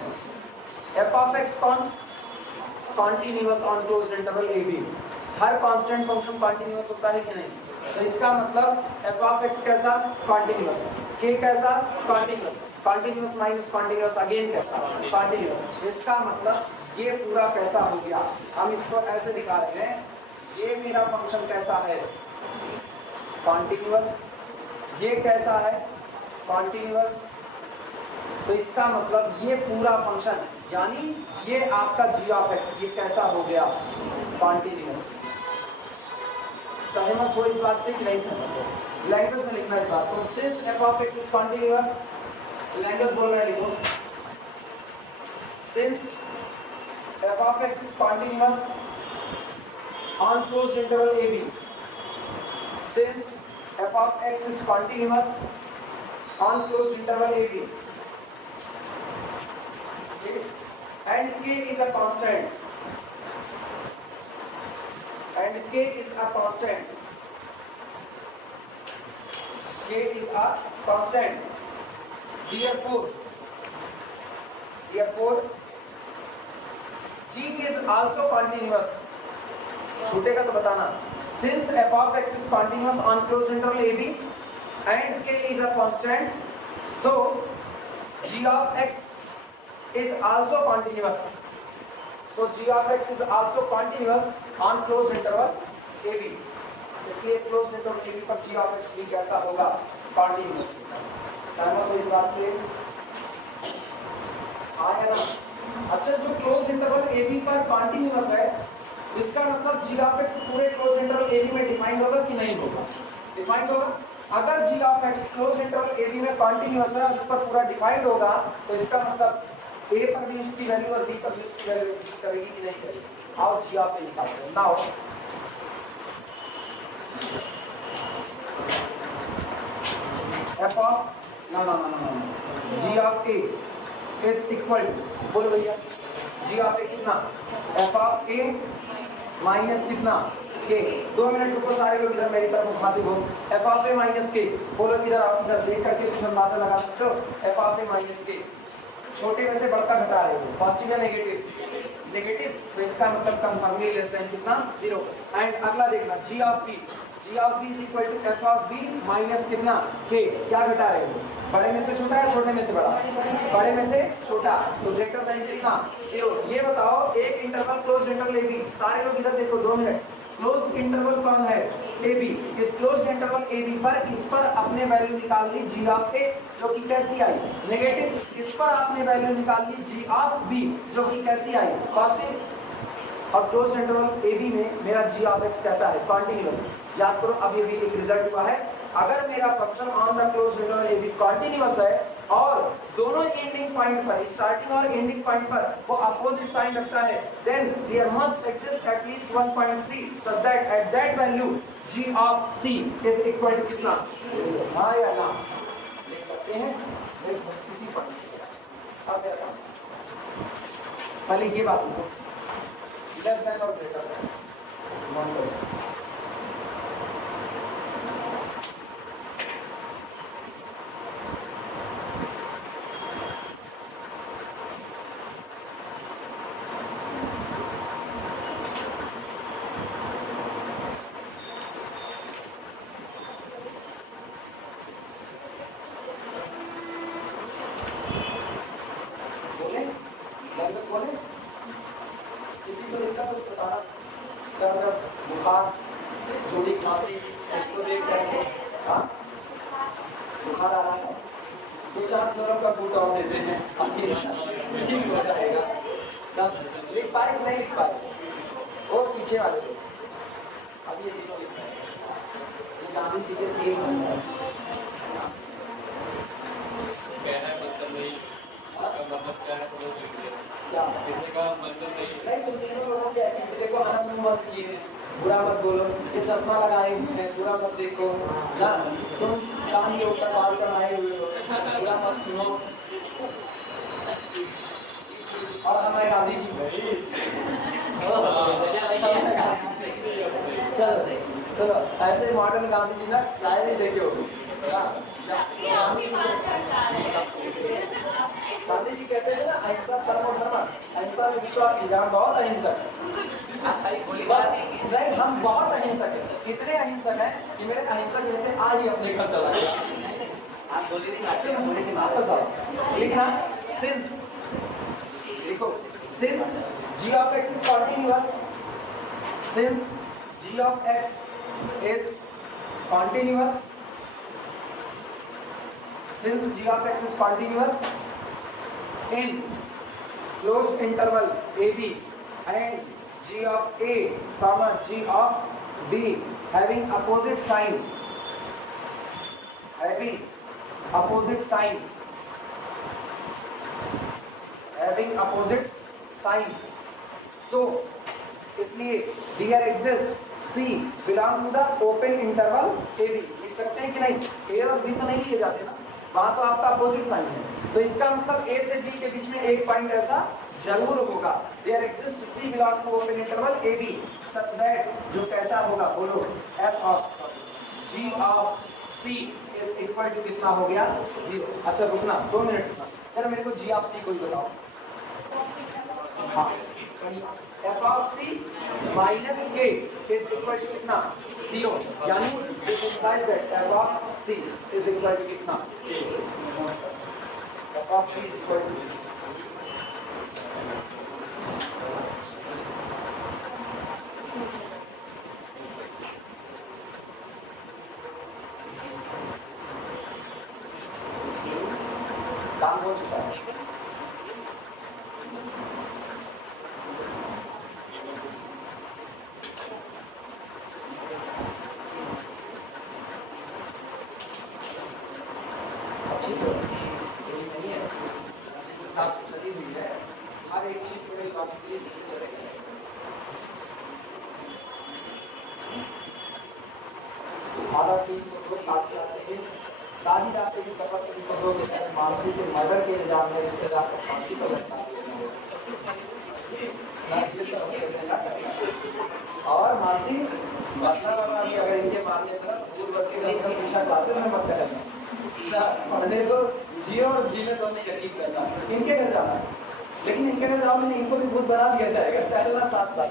f of x कौन? Continuous on closed interval a b। Her constant function continuous होता है कि नहीं? तो इसका मतलब f of x कैसा? कॉन्टिन्यूअस। k कैसा? कॉन्टिन्यूअस माइनस कॉन्टिन्यूअस अगेन कैसा? कॉन्टिन्यूअस। इसका मतलब ये पूरा कैसा हो गया? हम इसको ऐसे दिखा रहे हैं, ये मेरा फंक्शन कैसा है? कॉन्टिन्यूअस। ये कैसा है? कॉन्टिन्यूअस। तो इसका मतलब ये पूरा फंक्शन, यानी ये आपका g of x, ये कैसा हो गया? कॉन्टिन्यूअस। सहमत हो इस बात से कि नहीं सहमत हो? लैंग्वेज में लिखना इस बात को, since f of x is continuous, language बोलना है, लिखो since f of x is continuous on closed interval a b, since f of x is continuous on closed interval a b, okay, and k is a constant, therefore therefore g is also continuous, छूटेगा तो बताना, since f of x is continuous on closed interval ab and k is a constant, so g of x is also continuous, so g of x is also continuous on closed interval ab, इसलिए closed interval ab पर g of x भी कैसा होगा, continuous होगा। सहमत हो इस बात के? आया ना? अच्छा, जो क्लोज्ड इंटरवल ab पर कॉन्टिन्यूअस है, इसका मतलब g of x पूरे क्लोज्ड इंटरवल ab में डिफाइंड होगा कि नहीं होगा? डिफाइंड होगा। अगर g of x closed interval ab में कॉन्टिन्यूअस है और इस पर पूरा डिफाइंड होगा, तो इसका मतलब a पर भी उसकी वैल्यू और b पर भी उसकी वैल्यू एग्जिस्ट करेगी कि नहीं करेगी? आओ g of a निकालते हैं। Now f of g of a is equal to, बोलो भैया, g of a कितना, f of a माइनस कितना, k। 2 मिनट रुको सारे लोग, इधर मेरी तरफ उठाते हो, f of a minus k, बोलो इधर आओ, इधर देख करके कुछ अंदाजा लगा सकते हो, f of a minus k, छोटे में से बड़का घटा रहे हो, पॉजिटिव या नेगेटिव, नेगेटिव, तो इसका मतलब कंफर्मली लेस देन कितना, 0। एंड अगला देखना g of b is equal to f of b minus कितना, k, क्या घटा रहे हो, बड़े में से छोटा या छोटे में से बड़ा, बड़े में से छोटा, तो ग्रेटर देन कितना, 0। ये बताओ एक इंटरवल क्लोज्ड इंटरवल ab, सारे लोग इधर देखो 2 मिनट, क्लोज्ड इंटरवल कौन है, ab, इस क्लोज्ड इंटरवल ab पर, इस पर आपने वैल्यू निकाल ली g ऑफ a जो कि कैसी आई, नेगेटिव, इस पर आपने वैल्यू निकाल ली g ऑफ b जो कि कैसी आई, पॉजिटिव, और क्लोज्ड इंटरवल ab में मेरा g ऑफ x कैसा है, कॉन्टिन्यूअस। याद करो, अभी भी एक रिजल्ट हुआ है, अगर मेरा function on the closed interval ab continuous है और दोनों एंडिंग पॉइंट पर, स्टार्टिंग और एंडिंग पॉइंट पर वो अपोजिट साइन रखता है, then there must exist at least one point c such that at that value g of c is equal to कितना, हां या ना, लिख सकते हैं बस इसी पॉइंट। अब क्या, पहले ये बात लो, लेस देन और ग्रेटर देन, मान लो बुखार, जोड़ी खांसी, इसको देख करके हाँ बुखार आ रहा है, 2-4 थ्योरम का बूट और देते हैं, ठीक हो जाएगा। लिख पाए नहीं लिख पाए, वो पीछे वाले लोग, अब ये दोनों लिख पाए, ये गांधी जी के तीन संख्या मतलब क्या है, समझ लीजिए क्या इसने का मतलब नहीं, तुम तीनों लोगों के ऐसे देखो, हंस मुंह मत किए, बुरा मत बोलो, ये चश्मा लगाए हुए हैं, बुरा मत देखो ना, तुम कान के ऊपर बाल चढ़ाए हुए हो, बुरा मत सुनो, और हमारे गांधी जी चलो चलो ऐसे मॉडर्न गांधी जी ना शायद ही देखे हो, गांधी जी कहते हैं ना, अहिंसा परमो धर्म, अहिंसा में विश्वास कीजिए, हम बहुत अहिंसक नहीं, हम बहुत अहिंसक हैं, इतने अहिंसक हैं कि मेरे अहिंसक में से आज ही अपने घर चला गया, आप बोले वापस आओ, लिखना सिंस, लिखो since g of x is continuous, since g of x is continuous, since g of x is continuous in closed interval ab and g of a comma g of b having opposite sign, having opposite sign, having opposite sign, so इसलिए here exists c belong to the open interval ab, लिख सकते हैं कि नहीं, a और b तो नहीं लिए जाते ना, वहां तो आपका अपोजिट साइन है, तो इसका मतलब a से b के बीच में एक पॉइंट ऐसा जरूर होगा, there exists c belong to open interval ab such that, जो कैसा होगा बोलो, f of g of c is equal to कितना हो गया, 0। अच्छा रुकना 2 मिनट रुकना, चलो मेरे को g of c कोई बताओ, हाँ, f of c minus k is equal to कितना 0, यानी this implies that f of c is equal to कितना f of c is equal to काम हो चुका है। अच्छी तो नहीं है, जिस हिसाब से चली हुई है हर एक चीज पूरे लॉजिकली चलेगी। हमारा 300 ताजी आते हैं, ताजी जाते हैं दफा 300 के तहत मानसी के मर्डर के इल्जाम में रिश्तेदार को फांसी पर लटका और मानसी मतलब अभी अगर इनके मानने से पूर्व के लेकर शिक्षा क्लासेस में मत करेंगे पढ़ने को जियो और जीने तो हमें यकीन करना इनके घर जाना, लेकिन इनके घर जाओगे नहीं, इनको भी भूत बना दिया जाएगा पहला साथ साथ।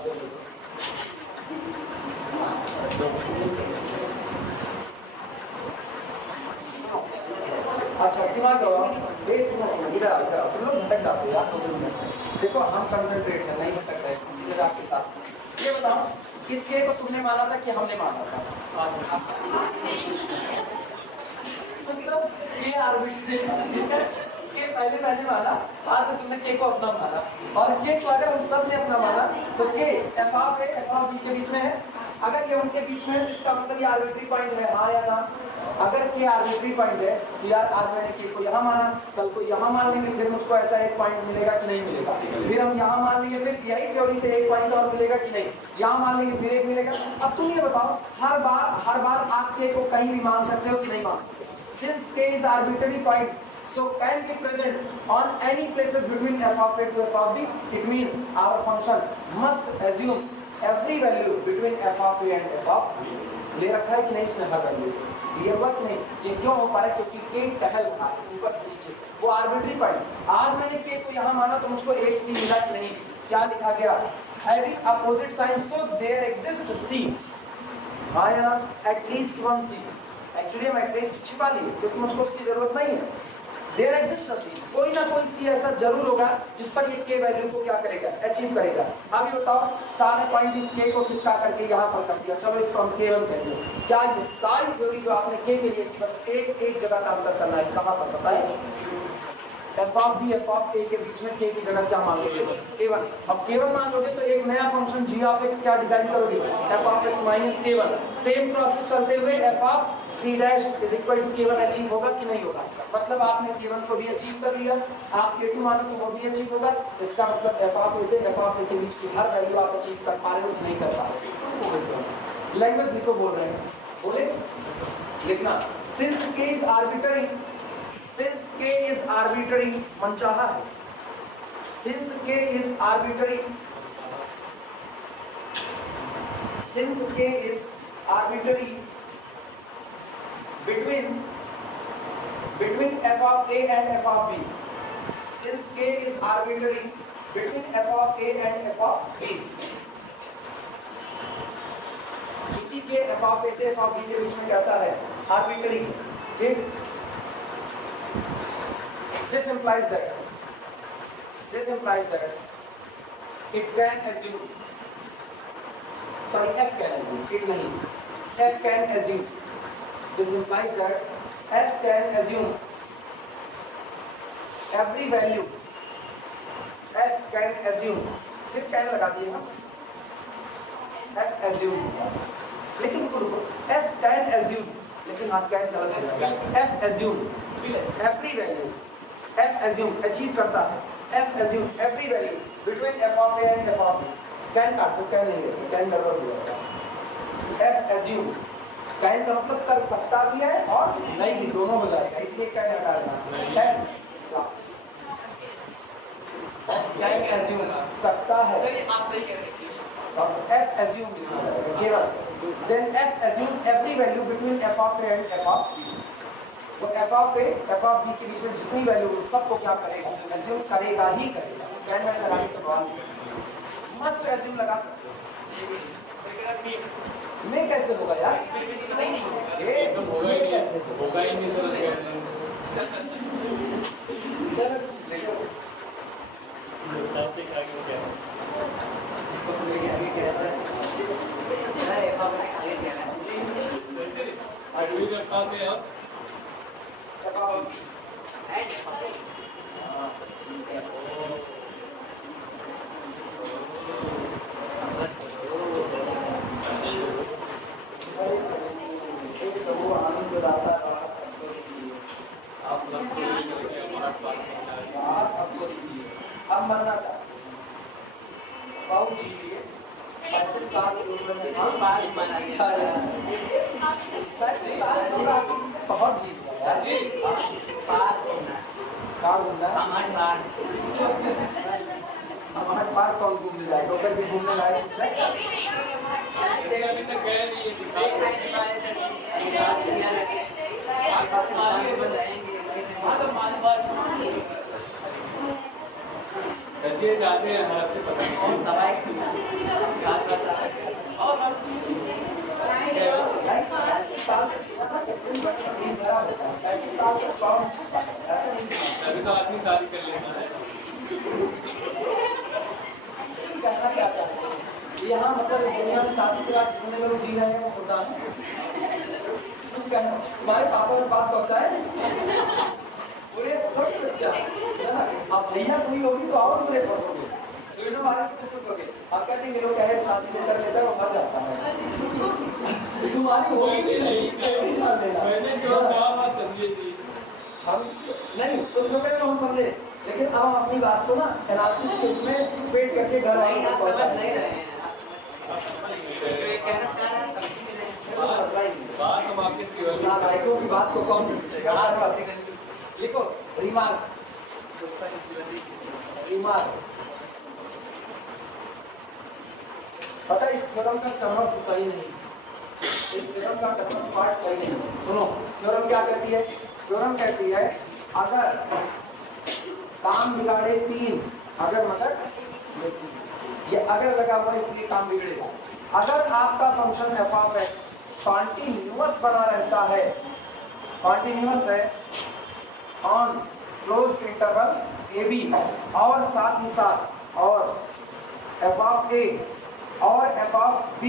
अच्छा दिमाग लगाओ, इधर आओ इधर आओ, तुम लोग भटक जाते हो यार 2 मिनट। देखो हम कंसंट्रेट है, नहीं भटक रहे किसी जगह आपके साथ। ये बताओ इस के को तुमने माना था कि हमने माना था? मतलब ये आर्बिट्रेरी के पहले मैंने माना, बाद में तुमने के को अपना माना, और के को अगर हम सब ने अपना माना तो के f of a f of b के बीच में है। अगर ये उनके बीच में है तो इसका मतलब ये आर्बिट्री पॉइंट है, हाँ या ना? अगर के आर्बिट्री पॉइंट है तो यार आज मैंने के को यहाँ माना, कल को यहाँ मान लेंगे, फिर मुझको ऐसा एक पॉइंट मिलेगा कि नहीं मिलेगा, फिर हम यहाँ मान लेंगे, फिर यही थ्योरी से एक पॉइंट और मिलेगा कि नहीं, यहाँ मान लेंगे फिर एक मिलेगा। अब तुम ये बताओ हर बार आप के को कहीं भी मान सकते हो कि नहीं मान सकते? सिंस के is arbitrary point, so can be present on any places between f of a to f of b, it means our function must assume every value between f of a and f of b। ले रखा है कि नहीं इसने हर value? Clear हुआ कि नहीं? ये क्यों हो पा रहा है? क्योंकि के टहल रहा है ऊपर से नीचे, वो आर्बिट्री पॉइंट। आज मैंने के को यहाँ माना तो मुझको एक सी मिला कि नहीं? क्या लिखा गया? having opposite sign, so there exists c, हाँ या ना? at least one c। Actually हम एटलीस्ट छिपा लिए क्योंकि मुझको उसकी जरूरत नहीं है। देयर एग्जिस्ट अ सी, कोई ना कोई सी ऐसा जरूर होगा जिस पर ये के वैल्यू को क्या करेगा? अचीव करेगा। अब ये बताओ सारे पॉइंट इस के को किसका करके यहाँ पर कर दिया, चलो इसको हम k1 कह दें। क्या ये सारी थ्योरी जो आपने के लिए की बस एक जगह का अंतर करना है? कहाँ पर बताइए? F of b f of a के बीच में के की जगह क्या मान लोगे? k1। अब k1 मान लोगे तो एक नया फंक्शन g ऑफ x क्या डिजाइन करोगे? f of x minus k1। Same process चलते हुए f of c dash is equal to k1 achieve होगा कि नहीं होगा? मतलब आपने k1 को भी अचीव कर लिया, आप k2 मानो तो वो भी अचीव होगा। इसका मतलब f ऑफ a से f ऑफ a के बीच की हर वैल्यू आप अचीव कर पा रहे हो कि नहीं कर पा रहे हो? लैंग्वेज लिखो, बोल रहे हैं, बोले लिखना। Since k is arbitrary, since k is arbitrary, मनचाहा है, since k is arbitrary, since k is arbitrary between f of a and f of b, since k is arbitrary between f of a and f of b, चूंकि k f of a से f of b के बीच में कैसा है? Arbitrary. ठीक, this implies that it can assume, sorry f can assume, it nahi, f can assume, this implies that f can assume every value, f can assume, फिर can लगा दिए हम, f assume, लेकिन रुको f can assume, लेकिन हाँ can गलत हो जाएगा, f assume every value, f assume achieve करता है, f assume every value between f of a and f of b, can काट दो, can नहीं है, can गड़बड़ हो जाएगा। f assume can का मतलब कर सकता भी है और नहीं भी, दोनों हो जाएगा, इसलिए can हटा देना। can assume सकता है, f assume लिखना है केवल, then f assume every value between f of a and f of b, वो f of a f of b के बीच में जितनी वैल्यू सबको क्या करेगा? एज्यूम करेगा ही करेगा। कैन वैन लगाने के बाद मस्ट एज्यूम लगा सकते हो। मैं कैसे होगा यार? ये तो होगा ही कैसे नहीं, होगा ही नहीं सर कैसे। टॉपिक आगे क्या है? अगली जब आते हैं आप वो आनंददाता आप लोग को ये करके हमारा पास होता है। बात आपको दीजिए। अब मरना चाहते बहुत जी लिए 35 साल की उम्र में हम बाल मना गया 35 साल की उम्र में बहुत जी लिया यार। जी कार घूमना हमारे पार कौन घूमने जाए डॉक्टर भी घूमने लायक कुछ है? अभी तक गए नहीं है जाते हैं हमारे से पता नहीं। अभी तो आदमी शादी कर लेना है। कहना क्या चाहते हैं? यहाँ मतलब इस दुनिया में शादी के बाद जितने लोग जी रहे हैं वो खुदा है। कुछ कहना तुम्हारे पापा ने बात पहुँचाए पूरे थोड़ी बच्चा अब भैया कोई होगी तो और पूरे पहुँचोगे तो इन्हों बारिश में सुनोगे। आप कहते हैं लोग कहे शादी जो कर लेता है वो मर जाता है। तुम्हारी होगी नहीं मैंने जो कहा बात समझी थी। हम नहीं तुम जो कहे हम समझे लेकिन अब हम अपनी बात को ना एनालिसिस के उसमें पेट करके घर वालों को पहुंचा नहीं रहे हैं। बात हम आपके केवल नालायकों की बात को कौन समझेगा? लिखो रिमार्क पता इस थ्योरम का कन्वर्स सही नहीं। इस थ्योरम का कन्वर्स पार्ट सही नहीं। सुनो थ्योरम क्या कहती है? थ्योरम कहती है अगर काम बिगाड़े 3 अगर मतलब ये अगर लगा हुआ इसलिए काम बिगड़ेगा। अगर आपका function f of x continuous बना रहता है, कॉन्टिन्यूअस है on closed interval a b और साथ ही साथ और f ऑफ a और f ऑफ b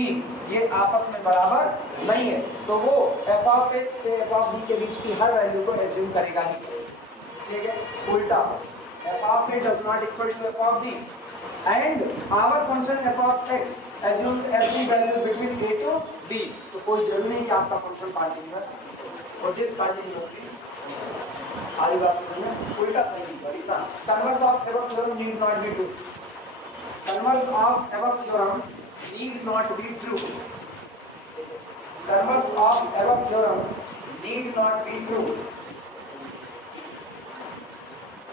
ये आपस में बराबर नहीं है तो वो f ऑफ a से f ऑफ b के बीच की हर वैल्यू को एज्यूम करेगा ही। ठीक है उल्टा f of a does not equal to f of b and our function f of x assumes every value between a to b तो कोई जरूरी नहीं कि आपका फंक्शन कंटीन्यूअस और जिस कंटीन्यूअसली आरी बात समझना उल्टा सही नहीं इतना converse of above theorem need not be true. Converse of above theorem need not be true. Converse of above theorem need not be true.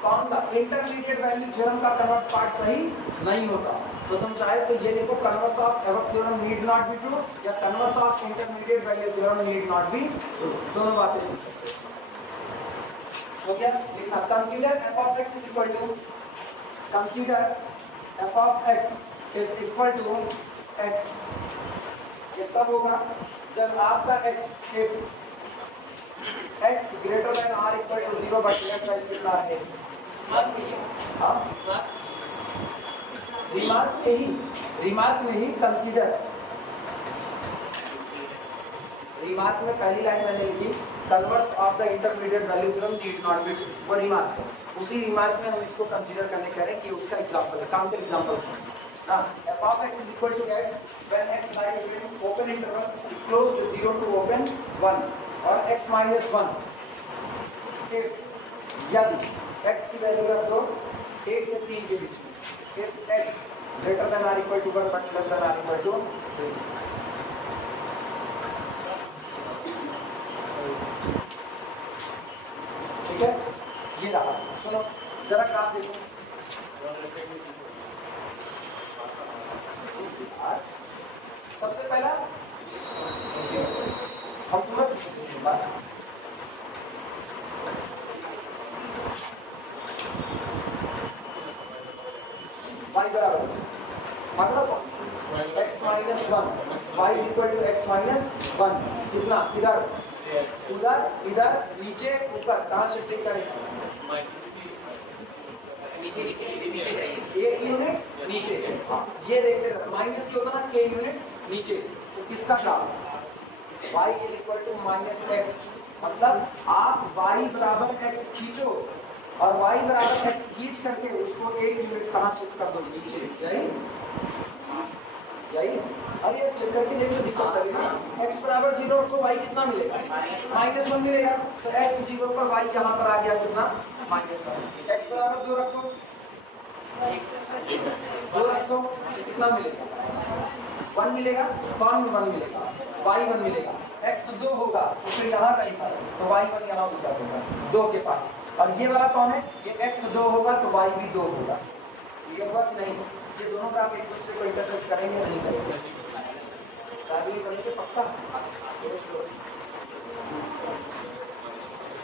कौन सा इंटरमीडिएट वैल्यू थ्योरम का कन्वर्स पार्ट सही नहीं होता तो तुम चाहे तो ये देखो converse of above theorem need not be true या converse of intermediate value theorem need not be true दोनों बातें लिख सकते हो गया। लिखना consider f of x is equal to consider f of x is equal to x ये तब होगा जब आपका x if x greater than or equal to 0 but less than कितना है? रिमार्क में ही कंसीडर रिमार्क में पहली लाइन मैंने लिखी converse of the intermediate value theorem need not B वो रिमार्क है। उसी रिमार्क में हम इसको कंसीडर करने कह रहे हैं कि उसका एग्जांपल है काउंटर एग्जांपल ना f of x is equal to x when x lies between open interval close to 0 to open 1 और x minus 1 if यदि x की वैल्यू रख दो 1 से 3 के बीच में if x greater than or equal to 1 but less than or equal to 3 ठीक है ये रहा। सुनो जरा ग्राफ देखो सबसे पहला हम पूरा y बराबर मतलब x minus 1 y is equal to x minus 1 कितना इधर उधर इधर नीचे ऊपर कहाँ शिफ्टिंग करेंगे नीचे नीचे नीचे नीचे जाइए। एक यूनिट नीचे ये देखते रहो माइनस की होता ना k यूनिट नीचे तो किसका graph y is equal to minus x मतलब आप y बराबर x खींचो और y बराबर x खींच करके उसको एक यूनिट कहाँ शिफ्ट कर दो नीचे यही अरे चेक करके देखो दिक्कत करेगा ना x बराबर 0 तो y कितना मिलेगा माइनस 1 मिलेगा तो x 0 पर y यहाँ पर आ गया कितना माइनस 1 x बराबर 2 रखो 2 रखो तो कितना मिलेगा 1 मिलेगा कौन में 1 मिलेगा y 1 मिलेगा x 2 होगा तो फिर यहाँ कहीं पर तो y 1 यहाँ ऊपर होगा 2 के पास और ये वाला कौन है ये x 2 होगा तो y भी 2 होगा ये हुआ कि नहीं ये दोनों ग्राफ एक दूसरे को इंटरसेक्ट करेंगे नहीं करेंगे करेंगे पक्का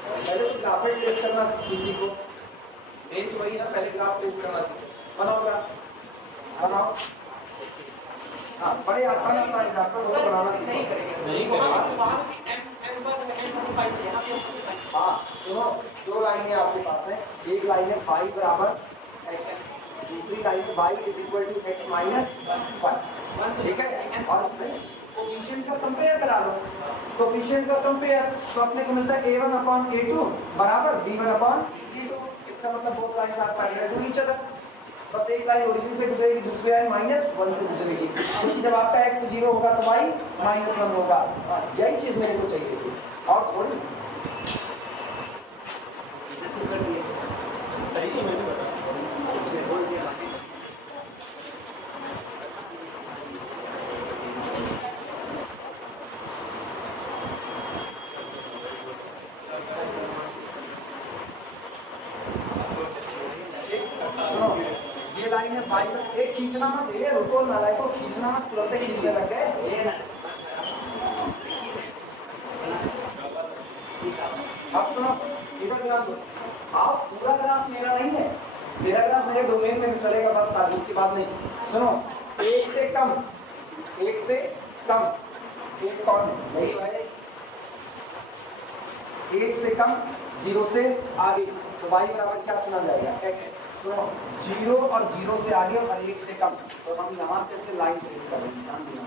पहले तो ग्राफ ट्रेस करना किसी को मेन तो वही ना पहले ग्राफ ट्रेस करना सीखो बनाओ ग्राफ बनाओ हाँ बड़े आसान आसान ग्राफ को बनाना नहीं सीखो हाँ सुनो दो लाइनें आपके पास है एक लाइन है y बराबर x दूसरी लाइन है y is equal to x minus 1 ठीक है और कोफिशिएंट का कंपेयर करा लो कोफिशिएंट का कंपेयर तो अपने को मिलता है a1 अपॉन a2 बराबर b1 अपॉन b2 इसका मतलब both lines are parallel to each other बस एक लाइन ओरिजिन से गुजरेगी दूसरी लाइन माइनस 1 से गुजरेगी क्योंकि जब आपका x 0 होगा तो y माइनस 1 होगा यही चीज मेरे को चाहिए थी और थोड़ी सही है मैंने बताया सुनो ये लाइन है भाई एक खींचना मत ये रुको ना लाइन को खींचना मत तुरंत खींचने लग गए ये ना अब सुनो इधर ध्यान दो आप पूरा ग्राफ मेरा नहीं है मेरा ग्राफ मेरे डोमेन में चलेगा बस खाली उसके बाद नहीं सुनो एक से कम एक कौन है यही है एक से कम 0 से आगे तो y बराबर क्या चुना जाएगा x सुनो 0 और 0 से आगे और 1 से कम तो हम यहाँ से लाइन ट्रेस करेंगे ध्यान देना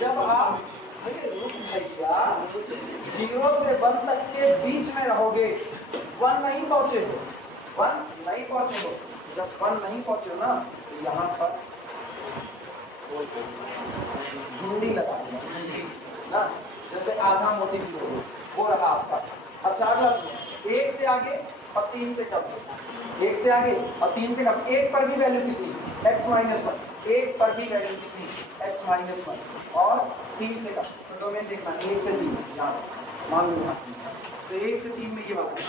जब आप रुक भैया 0 से 1 तक के बीच में रहोगे 1 नहीं पहुंचे हो 1 नहीं पहुंचे हो जब 1 नहीं पहुंचे हो ना तो यहाँ पर घुंडी लगा दिया ना जैसे आधा मोती की हो वो रहा आपका अच्छा अगला सुनो 1 से आगे और 3 से कम 1 से आगे और 3 से कम 1 पर भी वैल्यू कितनी x माइनस 1 1 पर भी वैल्यू कितनी x माइनस 1 और 3 से कम तो डोमेन देखना 1 से 3 यहाँ मान लो तो 1 से 3 में ये बात है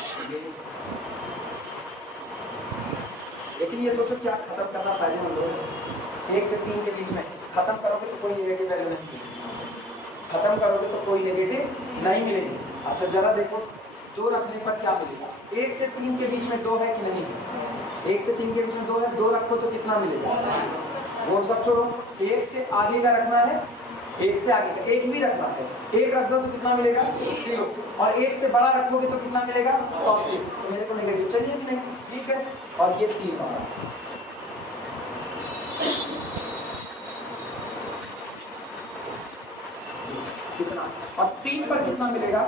लेकिन ये सोचो क्या खत्म करना फायदेमंद होगा 1 से 3 के बीच में खत्म करोगे तो कोई नेगेटिव वैल्यू नहीं मिलेगी खत्म करोगे तो कोई नेगेटिव नहीं मिलेगी अच्छा जरा देखो 2 रखने पर क्या मिलेगा 1 से 3 के बीच में 2 है कि नहीं 1 से 3 के बीच में 2 है 2 रखो तो कितना मिलेगा वो सब छोड़ो 1 से आगे का रखना है 1 से आगे का 1 भी रखना है 1 रख दो तो कितना मिलेगा 0 और 1 से बड़ा रखोगे तो कितना मिलेगा पॉजिटिव तो मेरे को नेगेटिव चाहिए कि नहीं ठीक है और ये 3 वाला कितना और 3 पर कितना मिलेगा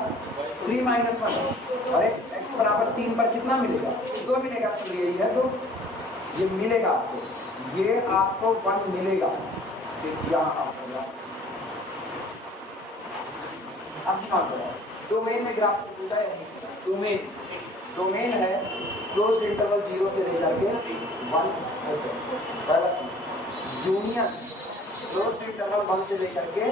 3 माइनस 1 और x बराबर 3 पर कितना मिलेगा 2 मिलेगा चलिए यही है तो ये मिलेगा आपको ये आपको 1 मिलेगा यहाँ आपको अब दिमाग लगाओ डोमेन में ग्राफ टूटा है नहीं डोमेन है क्लोज इंटरवल 0 से लेकर के 1 पहला यूनियन क्लोज इंटरवल 1 से लेकर के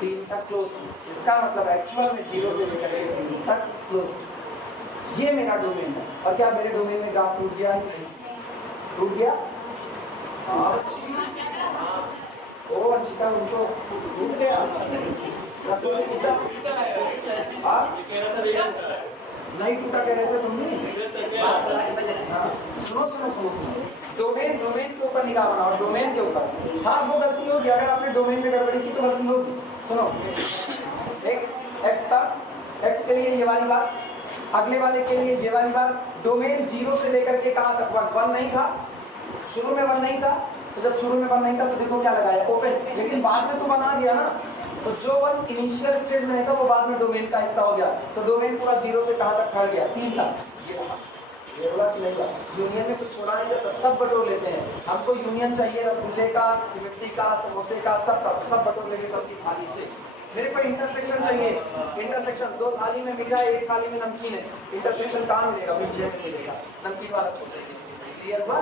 3 तक क्लोज इसका मतलब एक्चुअल में 0 से लेकर के 3 तक क्लोज ये मेरा डोमेन है और क्या मेरे डोमेन में ग्राफ टूट गया है टूट गया हाँ अच्छी, ओ अंशिका उनको टूट गया हाँ नहीं टूटा कह रहे थे तुम भी हाँ सुनो सुनो सुनो सुनो डोमेन डोमेन के ऊपर निगाह बनाओ डोमेन के ऊपर हाँ वो गलती होगी अगर आपने डोमेन में गड़बड़ी की तो गलती होगी सुनो एक एक्स था एक्स के लिए ये वाली बात अगले वाले के लिए ये वाली बात डोमेन 0 से लेकर के कहाँ तक 1 नहीं था शुरू में 1 नहीं था तो जब शुरू में 1 नहीं था तो देखो क्या लगाया ओपन लेकिन बाद में तो बना दिया ना तो जो 1 इनिशियल स्टेज में था वो बाद में डोमेन का हिस्सा हो गया तो डोमेन पूरा 0 से कहाँ तक फैल गया 3 तक ये रहा ये बोला कि नहीं रहा यूनियन में कुछ छोड़ा नहीं था तो सब बटोर लेते हैं हमको यूनियन चाहिए रसगुल्ले का मिट्टी का समोसे का सब बटोर लेंगे सबकी थाली से मेरे को इंटरसेक्शन चाहिए इंटरसेक्शन 2 थाली में मिल जाए 1 थाली में नमकीन है इंटरसेक्शन कहाँ मिलेगा पीछे में मिलेगा नमकीन वाला छोड़ देंगे क्लियर हुआ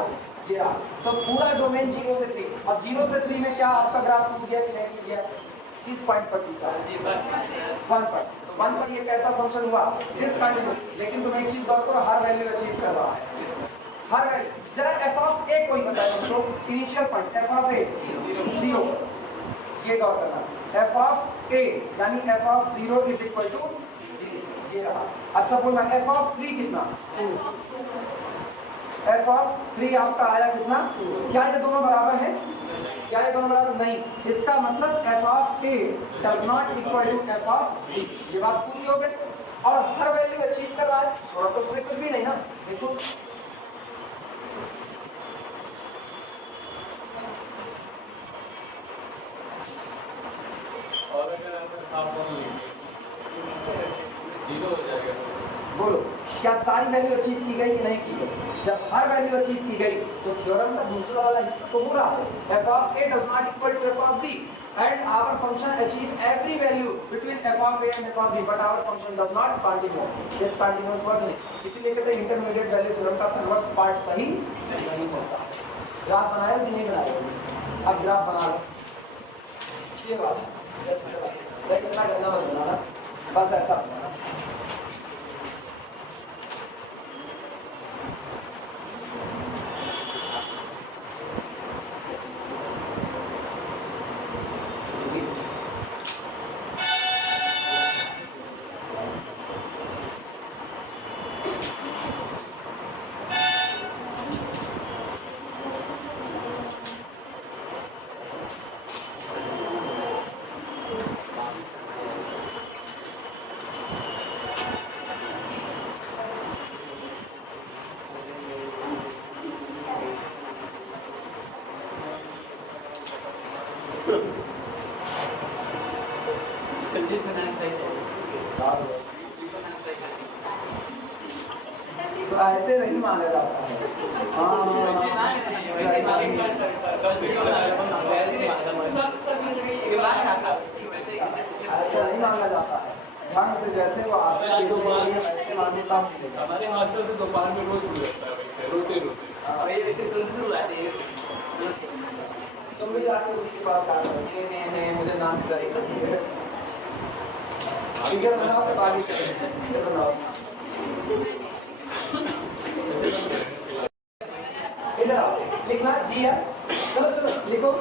ये रहा तो पूरा डोमेन 0 से 3 और 0 से 3 में क्या आपका ग्राफ टूट गया कि नहीं टूट गया 30 पॉइंट पर टूटा 1 पर तो 1 पर ये कैसा फंक्शन हुआ डिसकंटिन्यूअस लेकिन तुम एक चीज गौर करो हर वैल्यू अचीव कर रहा है हर वैल्यू जरा f ऑफ a कोई बताए उसको initial point f of a 0 ये गौर करना f ऑफ a यानी f of 0 is equal to 0 ये रहा अच्छा बोलना f ऑफ 3 कितना 2 f ऑफ 3 आपका आया कितना क्या ये दोनों बराबर हैं क्या ये दोनों बराबर नहीं इसका मतलब f of a does not equal to f of b ये बात पूरी हो गई और हर वैल्यू अचीव कर रहा है छोड़ा तो उसमें कुछ भी नहीं ना देखो और अगर आप जीरो हो जाएगा बोलो क्या सारी वैल्यू अचीव की गई कि नहीं की गई जब हर वैल्यू अचीव की गई तो थ्योरम का दूसरा वाला हिस्सा तो हो रहा है f of a does not equal to f of b and our function achieve every value between f of a and f of b but our function does not continuous this continuous word नहीं इसीलिए कहते हैं intermediate value theorem का converse part सही नहीं होता graph बनाया कि नहीं बनाया अब ग्राफ बना लो ये बात है इतना गंदा मत बनाना बस ऐसा बनाना तो ऐसे नहीं माना जाता है ऐसा नहीं माना जाता है ढंग से जैसे वो आते हैं ऐसे मान्यता मिलेगा हमारे मास्टर से दोपहर में रोज जुड़ जाता है वैसे रोते तुम भी जाके उसी के पास काम करो नहीं मुझे नाम करेगा फिगर बनाओ तो आगे चलेंगे बनाओ इधर आओ लिखना डियर चलो चलो लिखो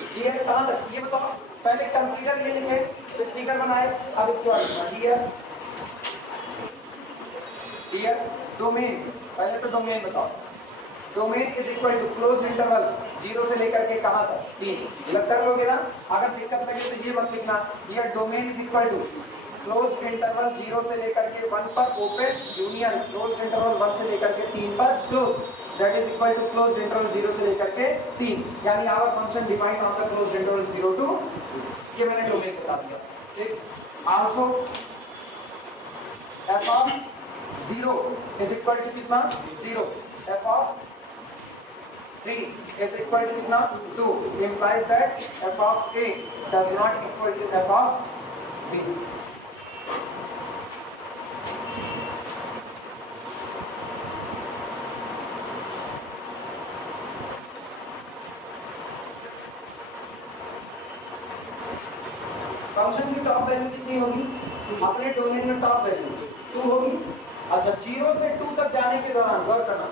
डियर कहाँ तक ये बताओ पहले कंसीडर ये लिखे फिर फिगर बनाए अब इसके बाद लिखना डियर डोमेन पहले तो डोमेन बताओ domain is equal to close interval 0 से लेकर के कहाँ तक 3 लग कर लोगे ना अगर दिक्कत लगे तो ये मत लिखना dear domain is equal to close interval 0 से लेकर के 1 पर ओपन यूनियन क्लोज इंटरवल 1 से लेकर के 3 पर close that is equal to close interval 0 से लेकर के 3 यानी our function defined on the close interval 0 to ये मैंने डोमेन बता दिया ठीक also f of 0 is equal to कितना 0 f of 3 is equal to कितना 2 implies that f of a does not equal to f of b function की top value कितनी होगी अपने डोमेन में टॉप वैल्यू 2 होगी अच्छा 0 से 2 तक जाने के दौरान गौर करना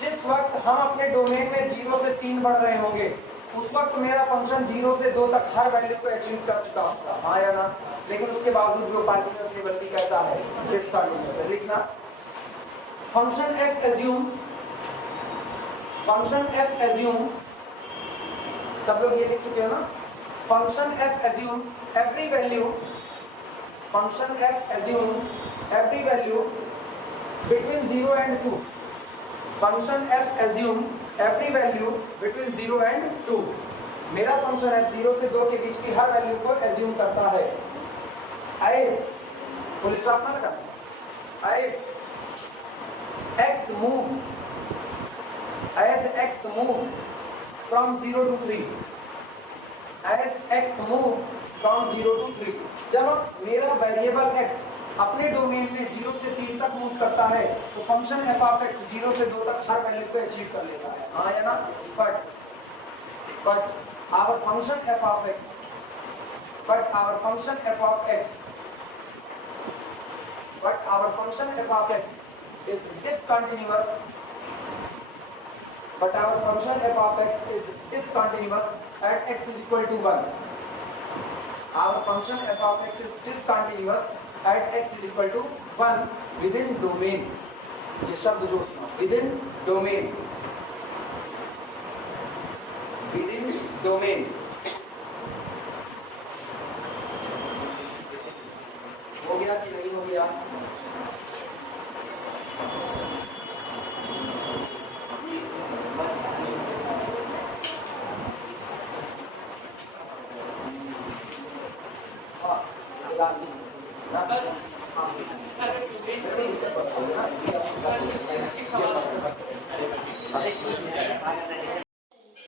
जिस वक्त हम अपने डोमेन में 0 से 3 बढ़ रहे होंगे उस वक्त मेरा फंक्शन 0 से 2 तक हर वैल्यू को अचीव कर चुका होगा, हाँ या ना। लेकिन उसके बावजूद वो कंटिन्यूअसली कैसा है, डिसकंटिन्यूअस है। लिखना फंक्शन f एज्यूम, सब लोग ये लिख चुके हो ना। Function f assume every value, function f assume every value between 0 and 2, function f assume every value between 0 and 2। मेरा फंक्शन f 0 से 2 के बीच की हर वैल्यू को एज्यूम करता है एज, फुल स्टॉप ना लगा, as x move from 0 to 3, as x move from 0 to 3। जब मेरा वेरिएबल x अपने डोमेन में 0 से 3 तक मूव करता है तो फंक्शन f ऑफ x 0 से 2 तक हर वैल्यू को अचीव कर लेता है, हाँ या ना। But our function f of x is discontinuous, at x is equal to 1. Our function f of x is discontinuous at x is equal to 1 within domain. ये शब्द जोड़ना, within domain, हो गया कि नहीं हो गया? हाँ,